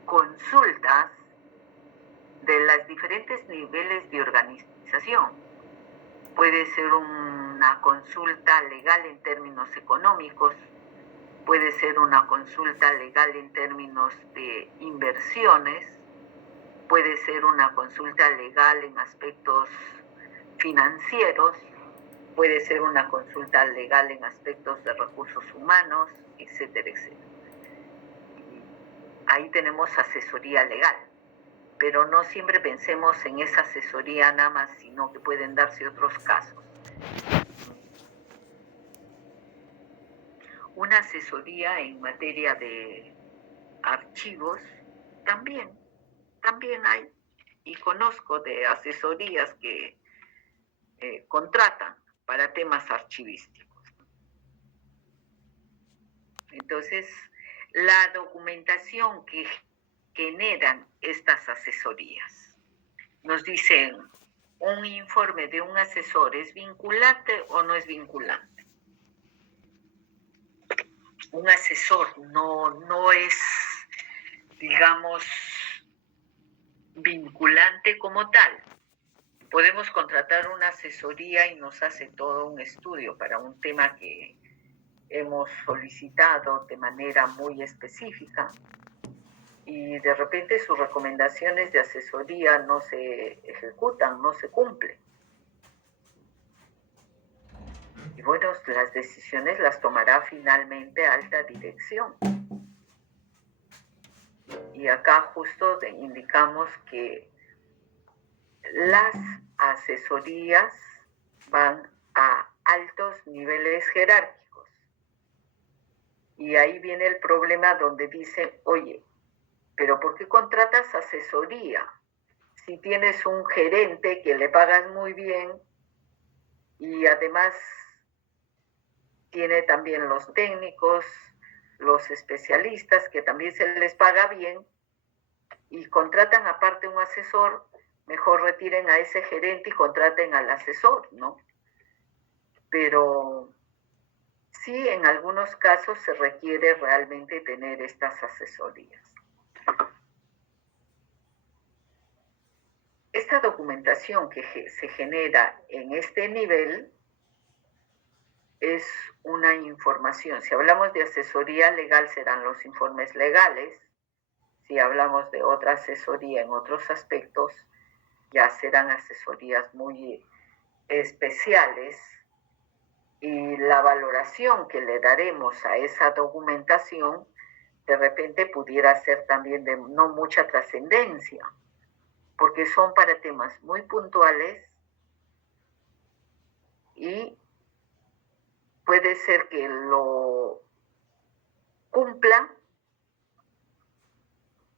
consultas de los diferentes niveles de organización. Puede ser una consulta legal en términos económicos, puede ser una consulta legal en términos de inversiones, puede ser una consulta legal en aspectos financieros, puede ser una consulta legal en aspectos de recursos humanos, etcétera, etcétera. Ahí tenemos asesoría legal, pero no siempre pensemos en esa asesoría nada más, sino que pueden darse otros casos. Una asesoría en materia de archivos también hay, y conozco de asesorías que contratan para temas archivísticos. Entonces, la documentación que generan estas asesorías, nos dicen, ¿un informe de un asesor es vinculante o no es vinculante? Un asesor no es, digamos, vinculante como tal. Podemos contratar una asesoría y nos hace todo un estudio para un tema que hemos solicitado de manera muy específica, y de repente sus recomendaciones de asesoría no se ejecutan, no se cumplen. Y bueno, las decisiones las tomará finalmente alta dirección. Y acá justo indicamos que las asesorías van a altos niveles jerárquicos. Y ahí viene el problema donde dicen, oye, pero ¿por qué contratas asesoría si tienes un gerente que le pagas muy bien, y además tiene también los técnicos, los especialistas que también se les paga bien, y contratan aparte un asesor? Mejor retiren a ese gerente y contraten al asesor, ¿no? Pero sí, en algunos casos se requiere realmente tener estas asesorías. esta documentación que se genera en este nivel es una información. Si hablamos de asesoría legal, serán los informes legales. Si hablamos de otra asesoría en otros aspectos, ya serán asesorías muy especiales, y la valoración que le daremos a esa documentación de repente pudiera ser también de no mucha trascendencia, porque son para temas muy puntuales y puede ser que lo cumpla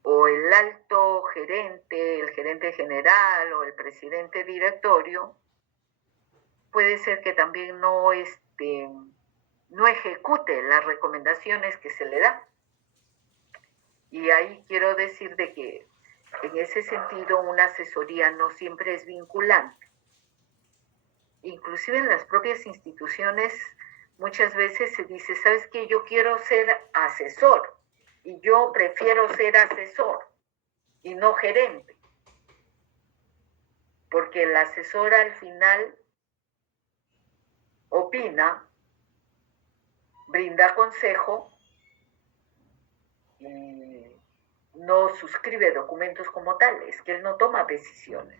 o el alto gerente, el gerente general o el presidente directorio, puede ser que también no ejecute las recomendaciones que se le da. Y ahí quiero decir de que en ese sentido una asesoría no siempre es vinculante. Inclusive en las propias instituciones muchas veces se dice, ¿sabes qué? Yo quiero ser asesor y yo prefiero ser asesor y no gerente. Porque el asesor al final opina, brinda consejo y no suscribe documentos como tales, que él no toma decisiones.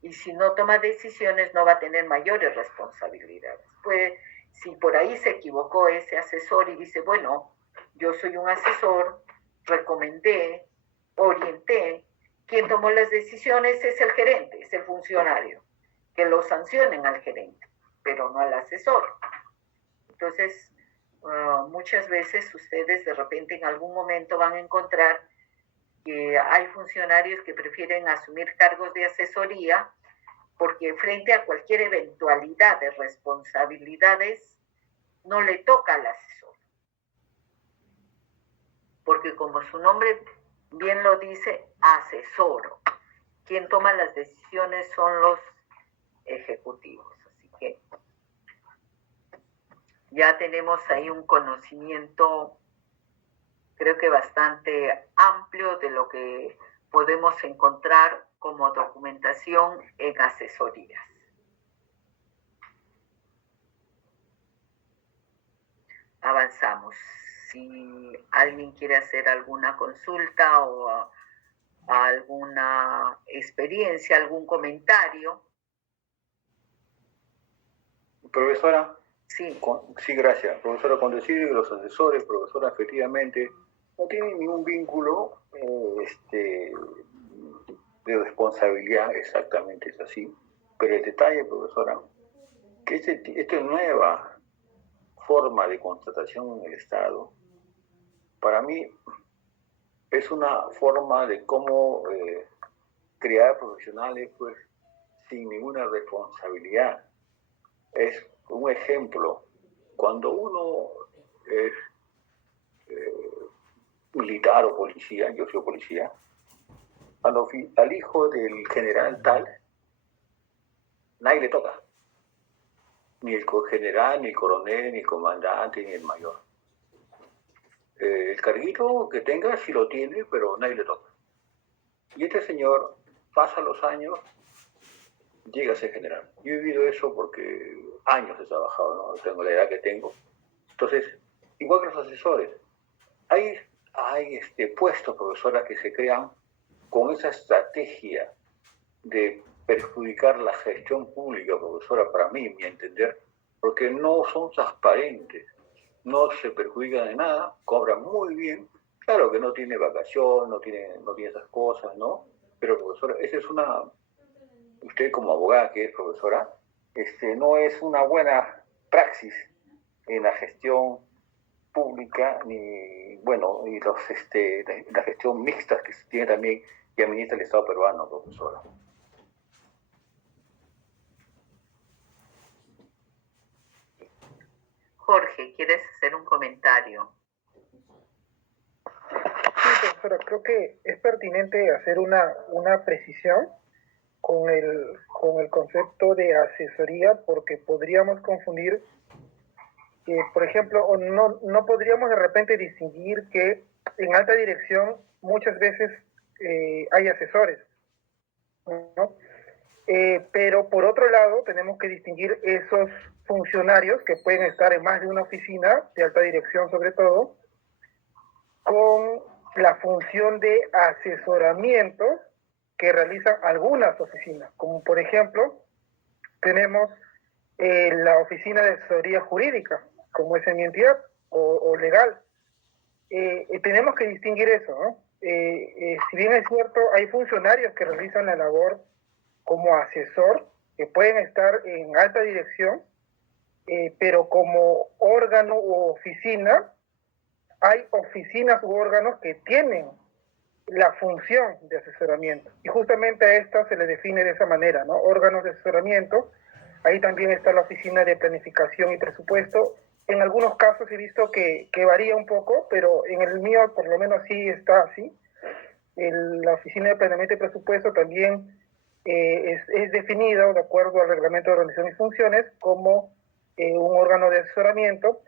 Y si no toma decisiones no va a tener mayores responsabilidades. Pues si por ahí se equivocó ese asesor y dice, bueno, yo soy un asesor, recomendé, orienté, quien tomó las decisiones es el gerente, es el funcionario, que lo sancionen al gerente, pero no al asesor. Entonces, muchas veces ustedes de repente en algún momento van a encontrar que hay funcionarios que prefieren asumir cargos de asesoría porque frente a cualquier eventualidad de responsabilidades no le toca al asesor. Porque como su nombre bien lo dice, asesoro. Quien toma las decisiones son los ejecutivos. Así que ya tenemos ahí un conocimiento, creo que bastante amplio de lo que podemos encontrar como documentación en asesorías. Avanzamos. Si alguien quiere hacer alguna consulta o alguna experiencia, algún comentario. Profesora. Sí. Sí, gracias. Profesora, con decir que los asesores, profesora, efectivamente, no tienen ningún vínculo de responsabilidad, exactamente es así. Pero el detalle, profesora, que esta nueva forma de contratación en el Estado, para mí es una forma de cómo crear profesionales pues sin ninguna responsabilidad. Es un ejemplo. Cuando uno es militar o policía, yo soy policía, al hijo del general tal, nadie le toca. Ni el general, ni el coronel, ni el comandante, ni el mayor. El carguito que tenga, sí lo tiene, pero nadie le toca. Y este señor pasa los años, llega a ser general. Yo he vivido eso porque años he trabajado, ¿no? Tengo la edad que tengo. Entonces, igual que los asesores, hay puestos, profesora, que se crean con esa estrategia de perjudicar la gestión pública, profesora, para mí, mi entender, porque no son transparentes, no se perjudican de nada, cobran muy bien, claro que no tiene vacación, no tiene esas cosas, ¿no? Pero, profesora, esa es usted como abogada que es profesora, no es una buena praxis en la gestión pública ni la gestión mixta que se tiene también y administra el Estado peruano, profesora. Jorge, ¿quieres hacer un comentario? Sí, profesora, creo que es pertinente hacer una precisión con el concepto de asesoría, porque podríamos confundir por ejemplo, o no podríamos de repente distinguir que en alta dirección muchas veces hay asesores, ¿no? Pero por otro lado, tenemos que distinguir esos funcionarios que pueden estar en más de una oficina, de alta dirección sobre todo, con la función de asesoramiento que realizan algunas oficinas, como por ejemplo, tenemos la oficina de asesoría jurídica, como es en mi entidad, o legal. Tenemos que distinguir eso, ¿no? Si bien es cierto, hay funcionarios que realizan la labor como asesor, que pueden estar en alta dirección, pero como órgano u oficina, hay oficinas u órganos que tienen la función de asesoramiento. Y justamente a esta se le define de esa manera, ¿no? Órganos de asesoramiento. Ahí también está la oficina de planificación y presupuesto. En algunos casos he visto que varía un poco, pero en el mío por lo menos sí está así. La oficina de planeamiento y presupuesto también es definida de acuerdo al reglamento de organización y funciones como un órgano de asesoramiento.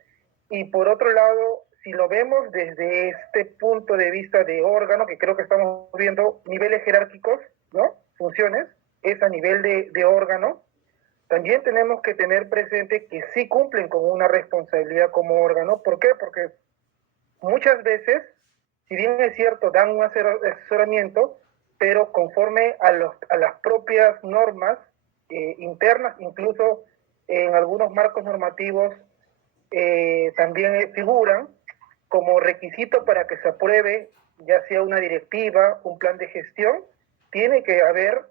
Y por otro lado, si lo vemos desde este punto de vista de órgano, que creo que estamos viendo niveles jerárquicos, ¿no? Funciones, es a nivel de órgano, también tenemos que tener presente que sí cumplen con una responsabilidad como órgano. ¿Por qué? Porque muchas veces, si bien es cierto, dan un asesoramiento, pero conforme a las propias normas internas, incluso en algunos marcos normativos, también figuran como requisito para que se apruebe, ya sea una directiva, un plan de gestión, tiene que haber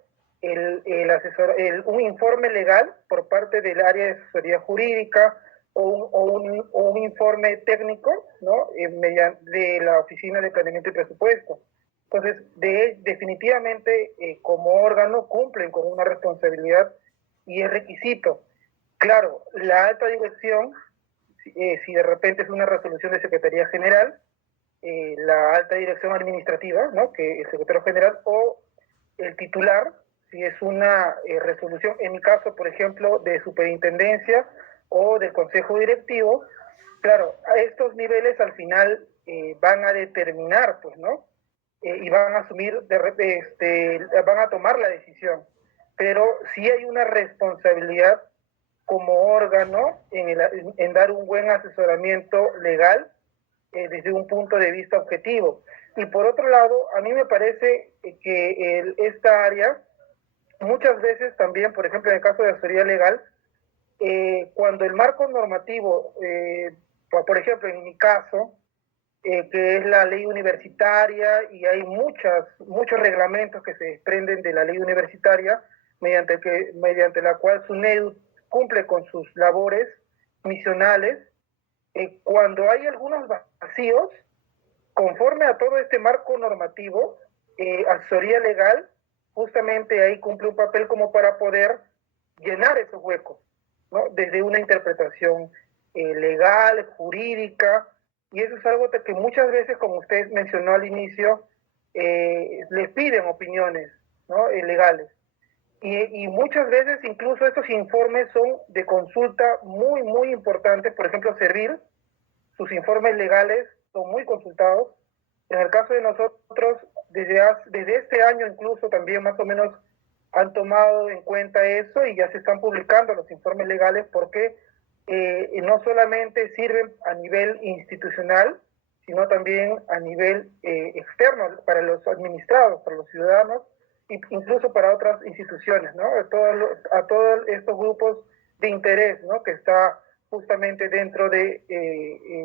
un informe legal por parte del área de asesoría jurídica o un informe técnico, ¿no? De la Oficina de Planeamiento y Presupuesto. Entonces, definitivamente, como órgano, cumplen con una responsabilidad y es requisito. Claro, la alta dirección, si de repente es una resolución de Secretaría General, la alta dirección administrativa, ¿no? Que el secretario general o el titular, si es una resolución, en mi caso, por ejemplo, de superintendencia o del consejo directivo, claro, a estos niveles al final van a determinar, pues, ¿no? Y van a asumir, van a tomar la decisión. Pero sí hay una responsabilidad como órgano en dar un buen asesoramiento legal desde un punto de vista objetivo. Y por otro lado, a mí me parece que esta área, muchas veces también, por ejemplo, en el caso de asesoría legal, cuando el marco normativo, por ejemplo, en mi caso, que es la ley universitaria, y hay muchos reglamentos que se desprenden de la ley universitaria, mediante la cual SUNEDU cumple con sus labores misionales. Cuando hay algunos vacíos, conforme a todo este marco normativo, asesoría legal justamente ahí cumple un papel como para poder llenar esos huecos, ¿no? Desde una interpretación legal, jurídica, y eso es algo que muchas veces, como usted mencionó al inicio, les piden opiniones, ¿no? Legales. Y muchas veces incluso estos informes son de consulta muy, muy importantes. Por ejemplo, Servir, sus informes legales son muy consultados. En el caso de nosotros, desde este año incluso también más o menos han tomado en cuenta eso y ya se están publicando los informes legales porque no solamente sirven a nivel institucional, sino también a nivel externo para los administrados, para los ciudadanos, incluso para otras instituciones, ¿no? A todos estos grupos de interés, ¿no? Que está justamente dentro de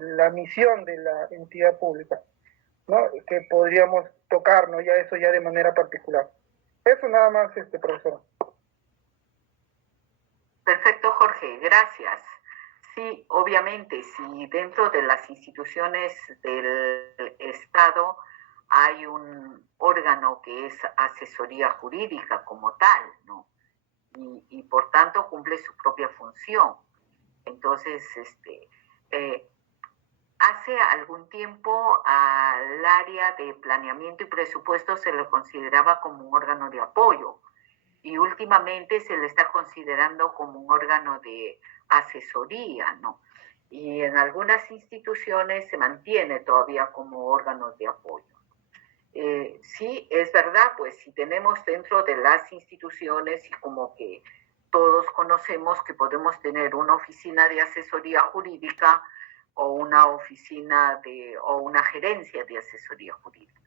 la misión de la entidad pública, ¿no? Que podríamos tocar, ¿no? Ya eso ya de manera particular. Eso nada más, profesor. Perfecto, Jorge, gracias. Sí, obviamente, si dentro de las instituciones del Estado hay un órgano que es asesoría jurídica como tal, ¿no? Y por tanto cumple su propia función. Entonces, hace algún tiempo al área de planeamiento y presupuesto se le consideraba como un órgano de apoyo y últimamente se le está considerando como un órgano de asesoría, ¿no? Y en algunas instituciones se mantiene todavía como órgano de apoyo. Sí, es verdad, pues si tenemos dentro de las instituciones y como que todos conocemos que podemos tener una oficina de asesoría jurídica o una oficina o una gerencia de asesoría jurídica.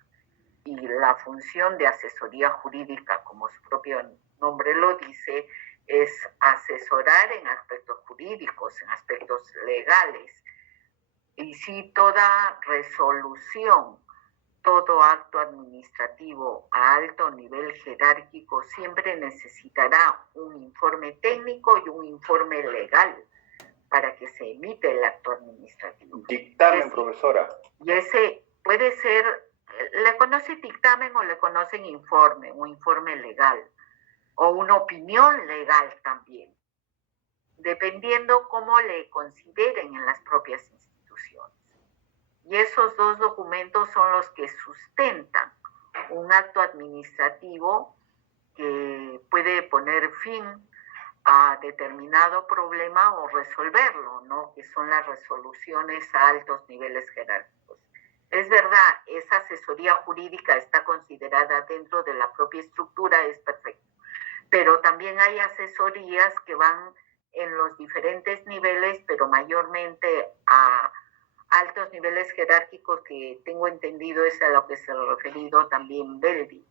Y la función de asesoría jurídica, como su propio nombre lo dice, es asesorar en aspectos jurídicos, en aspectos legales. Y si toda resolución, todo acto administrativo a alto nivel jerárquico siempre necesitará un informe técnico y un informe legal para que se emite el acto administrativo. Dictamen, profesora. Y ese puede ser, le conoce dictamen o le conocen informe, un informe legal o una opinión legal también, dependiendo cómo le consideren en las propias instituciones. Y esos dos documentos son los que sustentan un acto administrativo que puede poner fin a determinado problema o resolverlo, ¿no? Que son las resoluciones a altos niveles jerárquicos. Es verdad, esa asesoría jurídica está considerada dentro de la propia estructura, es perfecto. Pero también hay asesorías que van en los diferentes niveles, pero mayormente a altos niveles jerárquicos, que tengo entendido es a lo que se ha referido también Belvi.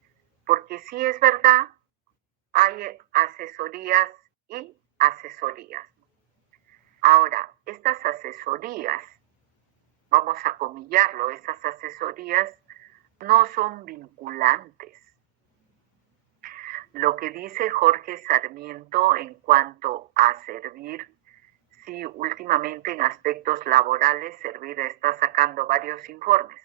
Porque sí es verdad, hay asesorías y asesorías. Ahora, estas asesorías, vamos a comillarlo, esas asesorías no son vinculantes. Lo que dice Jorge Sarmiento en cuanto a servir, sí, últimamente en aspectos laborales, Servir está sacando varios informes,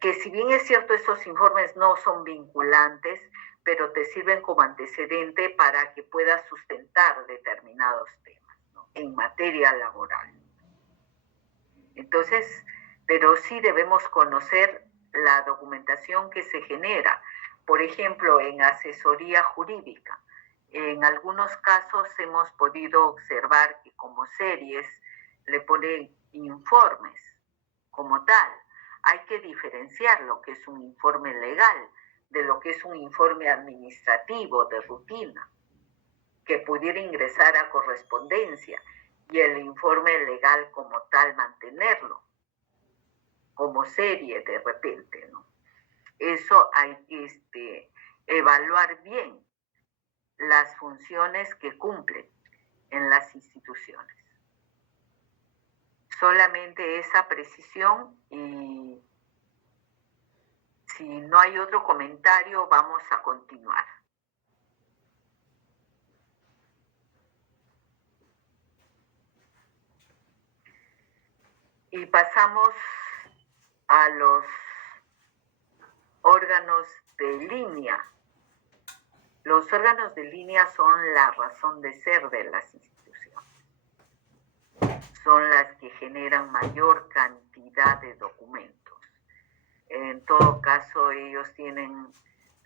que si bien es cierto esos informes no son vinculantes, pero te sirven como antecedente para que puedas sustentar determinados temas, ¿no?, en materia laboral. Entonces, pero sí debemos conocer la documentación que se genera. Por ejemplo, en asesoría jurídica, en algunos casos hemos podido observar que como series le ponen informes como tal. Hay que diferenciar lo que es un informe legal de lo que es un informe administrativo de rutina, que pudiera ingresar a correspondencia, y el informe legal como tal mantenerlo como serie de repente, ¿no? Eso hay que evaluar bien las funciones que cumplen en las instituciones. Solamente esa precisión, y si no hay otro comentario, vamos a continuar. Y pasamos a los órganos de línea. Los órganos de línea son la razón de ser de las instituciones. Son las que generan mayor cantidad de documentos. En todo caso, ellos tienen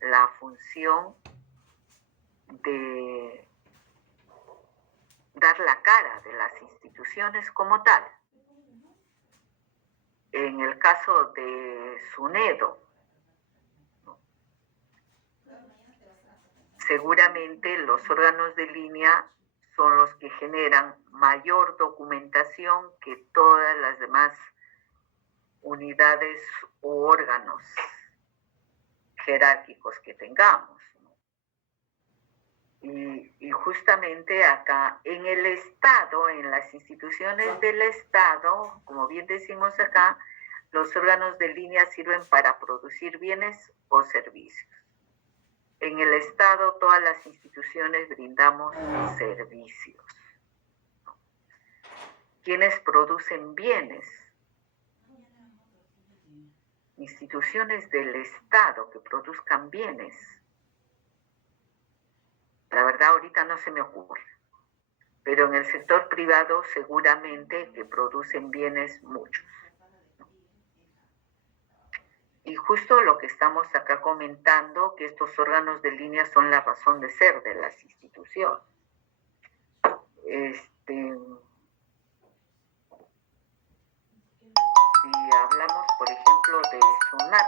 la función de dar la cara de las instituciones como tal. En el caso de SUNEDO, seguramente los órganos de línea son los que generan mayor documentación que todas las demás unidades u órganos jerárquicos que tengamos. Y justamente acá, en el Estado, en las instituciones del Estado, como bien decimos acá, los órganos de línea sirven para producir bienes o servicios. En el Estado, todas las instituciones brindamos servicios. ¿Quiénes producen bienes? Instituciones del Estado que produzcan bienes. La verdad ahorita no se me ocurre, pero en el sector privado seguramente que producen bienes muchos. Y justo lo que estamos acá comentando, que estos órganos de línea son la razón de ser de las instituciones. Si hablamos, por ejemplo, de SUNAT,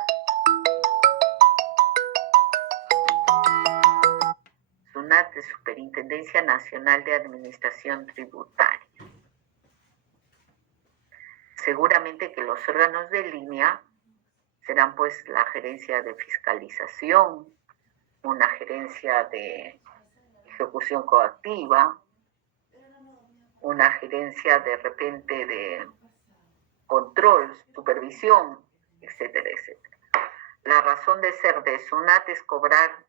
SUNAT, de Superintendencia Nacional de Administración Tributaria. Seguramente que los órganos de línea serán pues la gerencia de fiscalización, una gerencia de ejecución coactiva, una gerencia de repente de control, supervisión, etcétera, etcétera. La razón de ser de SUNAT es cobrar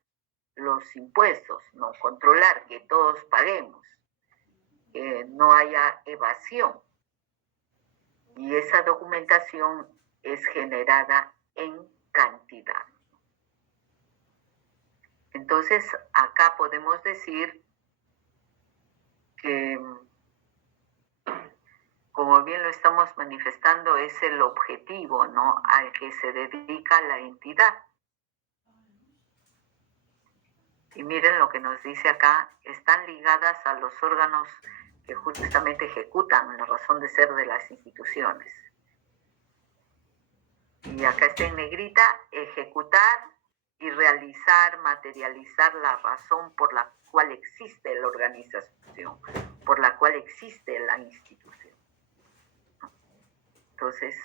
los impuestos, no controlar que todos paguemos, que no haya evasión. Y esa documentación es generada en cantidad. Entonces, acá podemos decir que, como bien lo estamos manifestando, es el objetivo, ¿no?, al que se dedica la entidad. Y miren lo que nos dice acá, están ligadas a los órganos que justamente ejecutan la razón de ser de las instituciones. Y acá está en negrita, ejecutar y realizar, materializar la razón por la cual existe la organización, por la cual existe la institución. Entonces,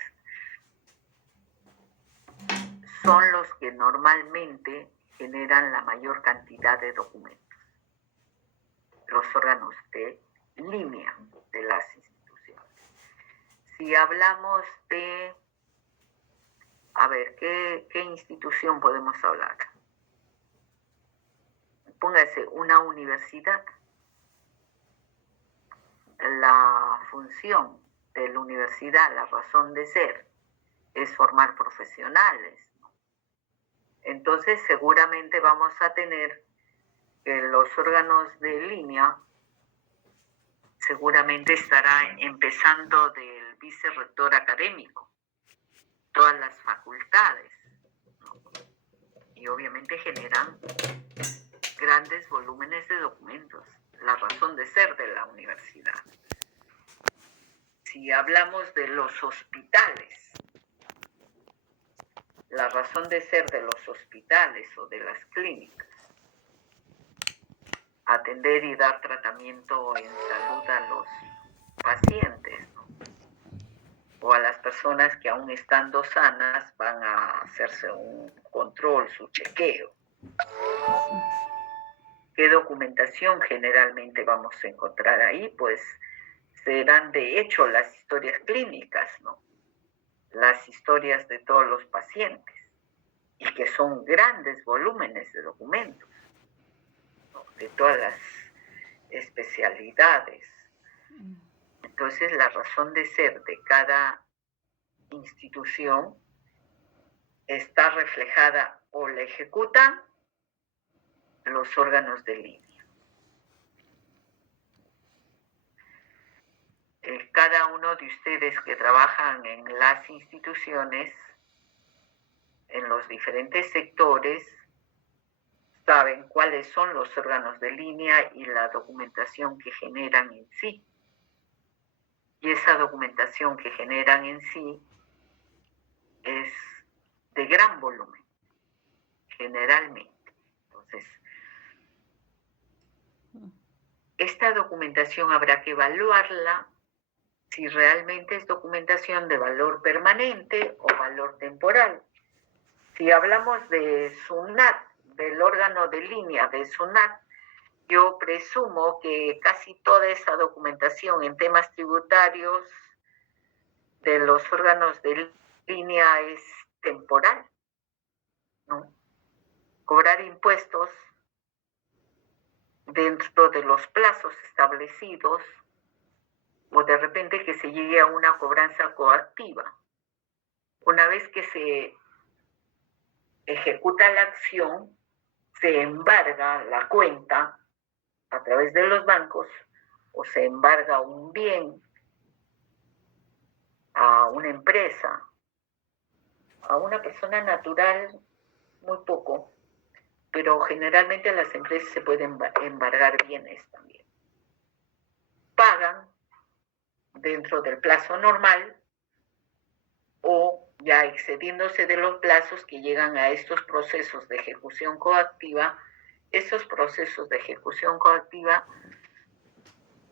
son los que normalmente generan la mayor cantidad de documentos, los órganos de línea de las instituciones. Si hablamos de, a ver, ¿qué institución podemos hablar? Póngase una universidad. La función de la universidad, la razón de ser, es formar profesionales. Entonces, seguramente vamos a tener que los órganos de línea seguramente estará empezando del vicerrector académico, todas las facultades, ¿no? Y obviamente generan grandes volúmenes de documentos, la razón de ser de la universidad. Si hablamos de los hospitales, la razón de ser de los hospitales o de las clínicas, atender y dar tratamiento en salud a los pacientes, ¿no?, o a las personas que aún estando sanas van a hacerse un control, su chequeo. ¿Qué documentación generalmente vamos a encontrar ahí? Pues serán de hecho las historias clínicas, ¿no?, las historias de todos los pacientes, y que son grandes volúmenes de documentos, ¿no?, de todas las especialidades. Entonces, la razón de ser de cada institución está reflejada o la ejecutan los órganos de línea. Cada uno de ustedes que trabajan en las instituciones, en los diferentes sectores, saben cuáles son los órganos de línea y la documentación que generan en sí. Y esa documentación que generan en sí es de gran volumen, generalmente. Entonces, esta documentación habrá que evaluarla si realmente es documentación de valor permanente o valor temporal. Si hablamos de SUNAT, del órgano de línea de SUNAT, yo presumo que casi toda esa documentación en temas tributarios de los órganos de línea es temporal, ¿no? Cobrar impuestos dentro de los plazos establecidos, o de repente que se llegue a una cobranza coactiva. Una vez que se ejecuta la acción, se embarga la cuenta a través de los bancos, o se embarga un bien a una empresa, a una persona natural muy poco, pero generalmente a las empresas se pueden embargar bienes también. Pagan dentro del plazo normal o ya excediéndose de los plazos que llegan a estos procesos de ejecución coactiva, esos procesos de ejecución coactiva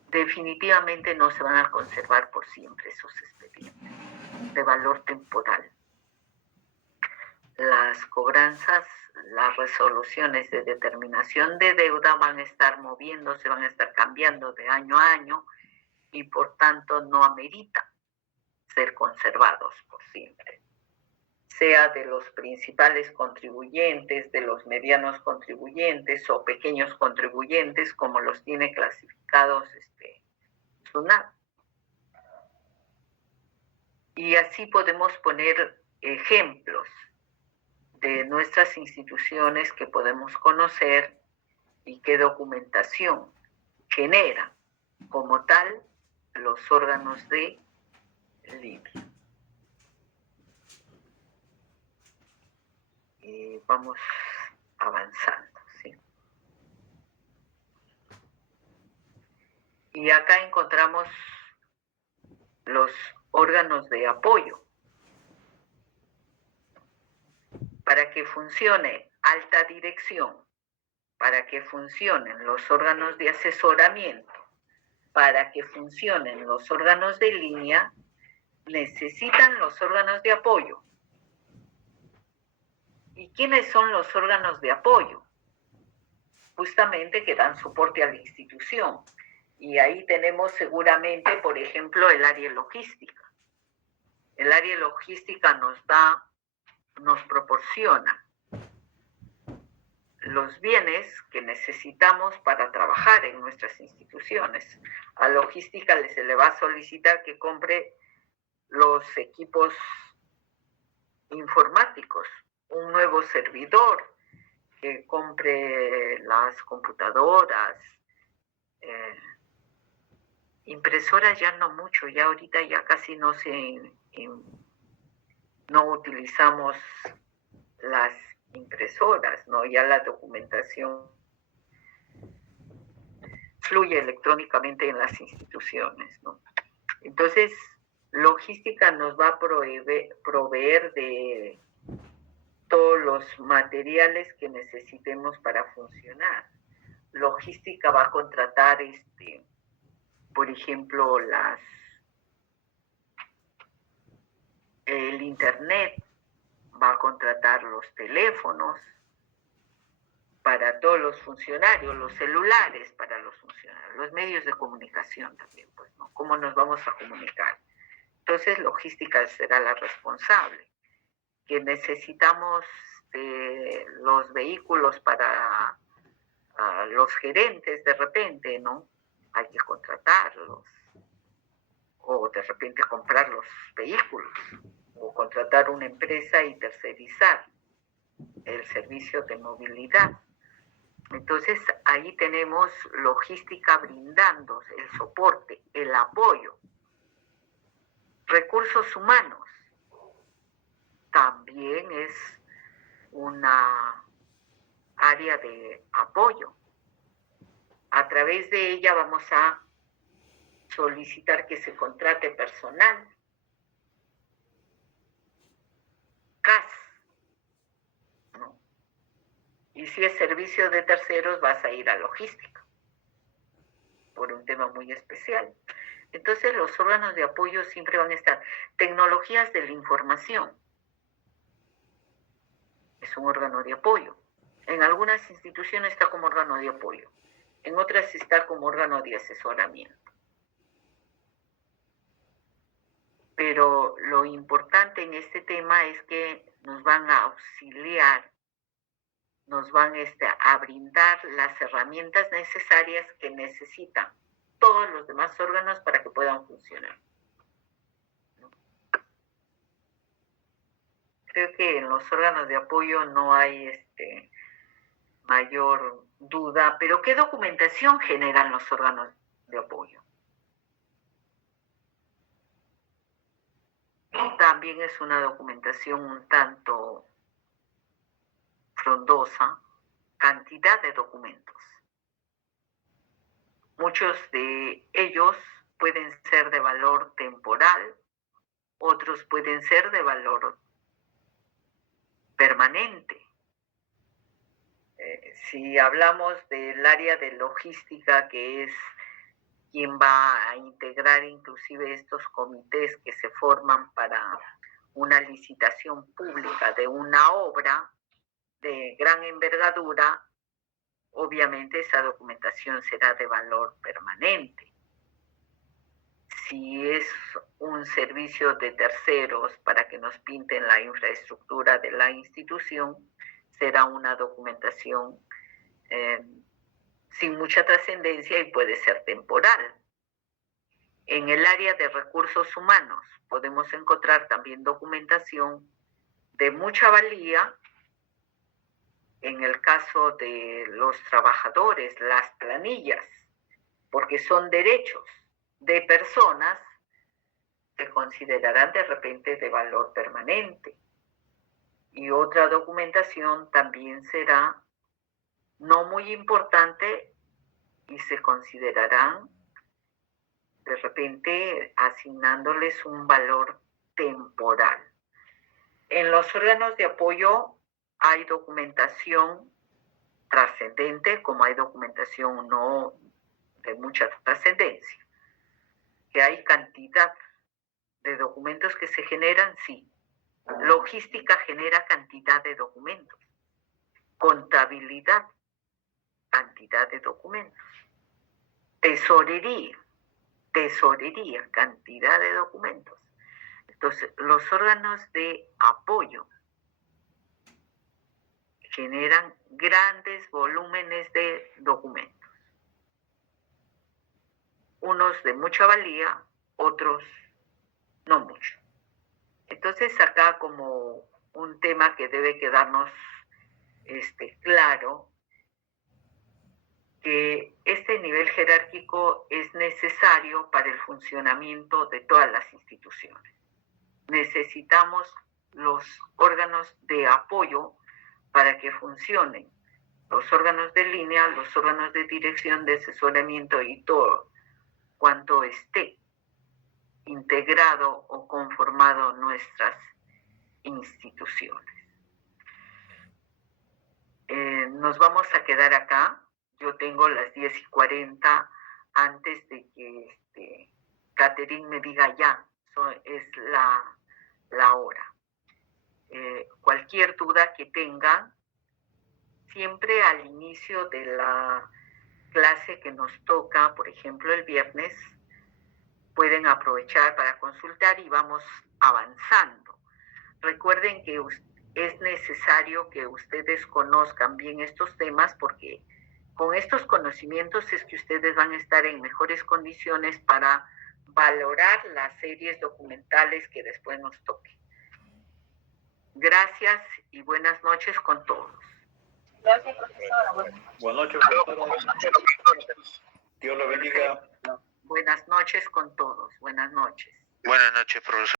definitivamente no se van a conservar por siempre, esos expedientes de valor temporal. Las cobranzas, las resoluciones de determinación de deuda van a estar moviéndose, van a estar cambiando de año a año y por tanto no ameritan ser conservados por siempre, sea de los principales contribuyentes, de los medianos contribuyentes o pequeños contribuyentes, como los tiene clasificados SUNAT. Y así podemos poner ejemplos de nuestras instituciones que podemos conocer y qué documentación genera como tal los órganos de LIBI. Y vamos avanzando, ¿sí? Y acá encontramos los órganos de apoyo. Para que funcione alta dirección, para que funcionen los órganos de asesoramiento, para que funcionen los órganos de línea, necesitan los órganos de apoyo. ¿Y quiénes son los órganos de apoyo? Justamente que dan soporte a la institución. Y ahí tenemos seguramente, por ejemplo, el área logística. El área logística nos proporciona los bienes que necesitamos para trabajar en nuestras instituciones. A logística se le va a solicitar que compre los equipos informáticos, un nuevo servidor, que compre las computadoras, impresoras ya no mucho, ya ahorita ya casi no utilizamos las impresoras, ¿no? Ya la documentación fluye electrónicamente en las instituciones, ¿no? Entonces, logística nos va a proveer de todos los materiales que necesitemos para funcionar. Logística va a contratar, por ejemplo, el internet, va a contratar los teléfonos para todos los funcionarios, los celulares para los funcionarios, los medios de comunicación también, pues, ¿no? ¿Cómo nos vamos a comunicar? Entonces, logística será la responsable. Que necesitamos los vehículos para los gerentes de repente, ¿no? Hay que contratarlos, o de repente comprar los vehículos, o contratar una empresa y tercerizar el servicio de movilidad. Entonces, ahí tenemos logística brindando el soporte, el apoyo. Recursos humanos también es una área de apoyo. A través de ella vamos a solicitar que se contrate personal. CAS, ¿no? Y si es servicio de terceros, vas a ir a logística, por un tema muy especial. Entonces, los órganos de apoyo siempre van a estar. Tecnologías de la información es un órgano de apoyo. En algunas instituciones está como órgano de apoyo, en otras está como órgano de asesoramiento. Pero lo importante en este tema es que nos van a auxiliar, nos van a brindar las herramientas necesarias que necesitan todos los demás órganos para que puedan funcionar. Creo que en los órganos de apoyo no hay mayor duda, pero ¿qué documentación generan los órganos de apoyo? También es una documentación un tanto frondosa, cantidad de documentos. Muchos de ellos pueden ser de valor temporal, otros pueden ser de valor permanente. Si hablamos del área de logística, que es quien va a integrar inclusive estos comités que se forman para una licitación pública de una obra de gran envergadura, obviamente esa documentación será de valor permanente. Si es un servicio de terceros para que nos pinten la infraestructura de la institución, será una documentación sin mucha trascendencia y puede ser temporal. En el área de recursos humanos podemos encontrar también documentación de mucha valía. En el caso de los trabajadores, las planillas, porque son derechos de personas, se considerarán de repente de valor permanente. Y otra documentación también será no muy importante y se considerarán de repente asignándoles un valor temporal. En los órganos de apoyo hay documentación trascendente, como hay documentación no de mucha trascendencia. Que hay cantidad de documentos que se generan, sí. Logística genera cantidad de documentos. Contabilidad, cantidad de documentos. Tesorería, cantidad de documentos. Entonces, los órganos de apoyo generan grandes volúmenes de documentos. Unos de mucha valía, otros no mucho. Entonces, acá como un tema que debe quedarnos claro, que este nivel jerárquico es necesario para el funcionamiento de todas las instituciones. Necesitamos los órganos de apoyo para que funcionen, los órganos de línea, los órganos de dirección, de asesoramiento y todo cuanto esté integrado o conformado nuestras instituciones. Nos vamos a quedar acá. Yo tengo las 10:40 antes de que Catherine me diga ya, es la hora. Cualquier duda que tengan, siempre al inicio de la clase que nos toca, por ejemplo el viernes, pueden aprovechar para consultar y vamos avanzando. Recuerden que es necesario que ustedes conozcan bien estos temas porque con estos conocimientos es que ustedes van a estar en mejores condiciones para valorar las series documentales que después nos toquen. Gracias y buenas noches con todos. Gracias, profesora. Buenas noches, profesora. Dios lo bendiga. Buenas noches con todos. Buenas noches. Buenas noches, profesor.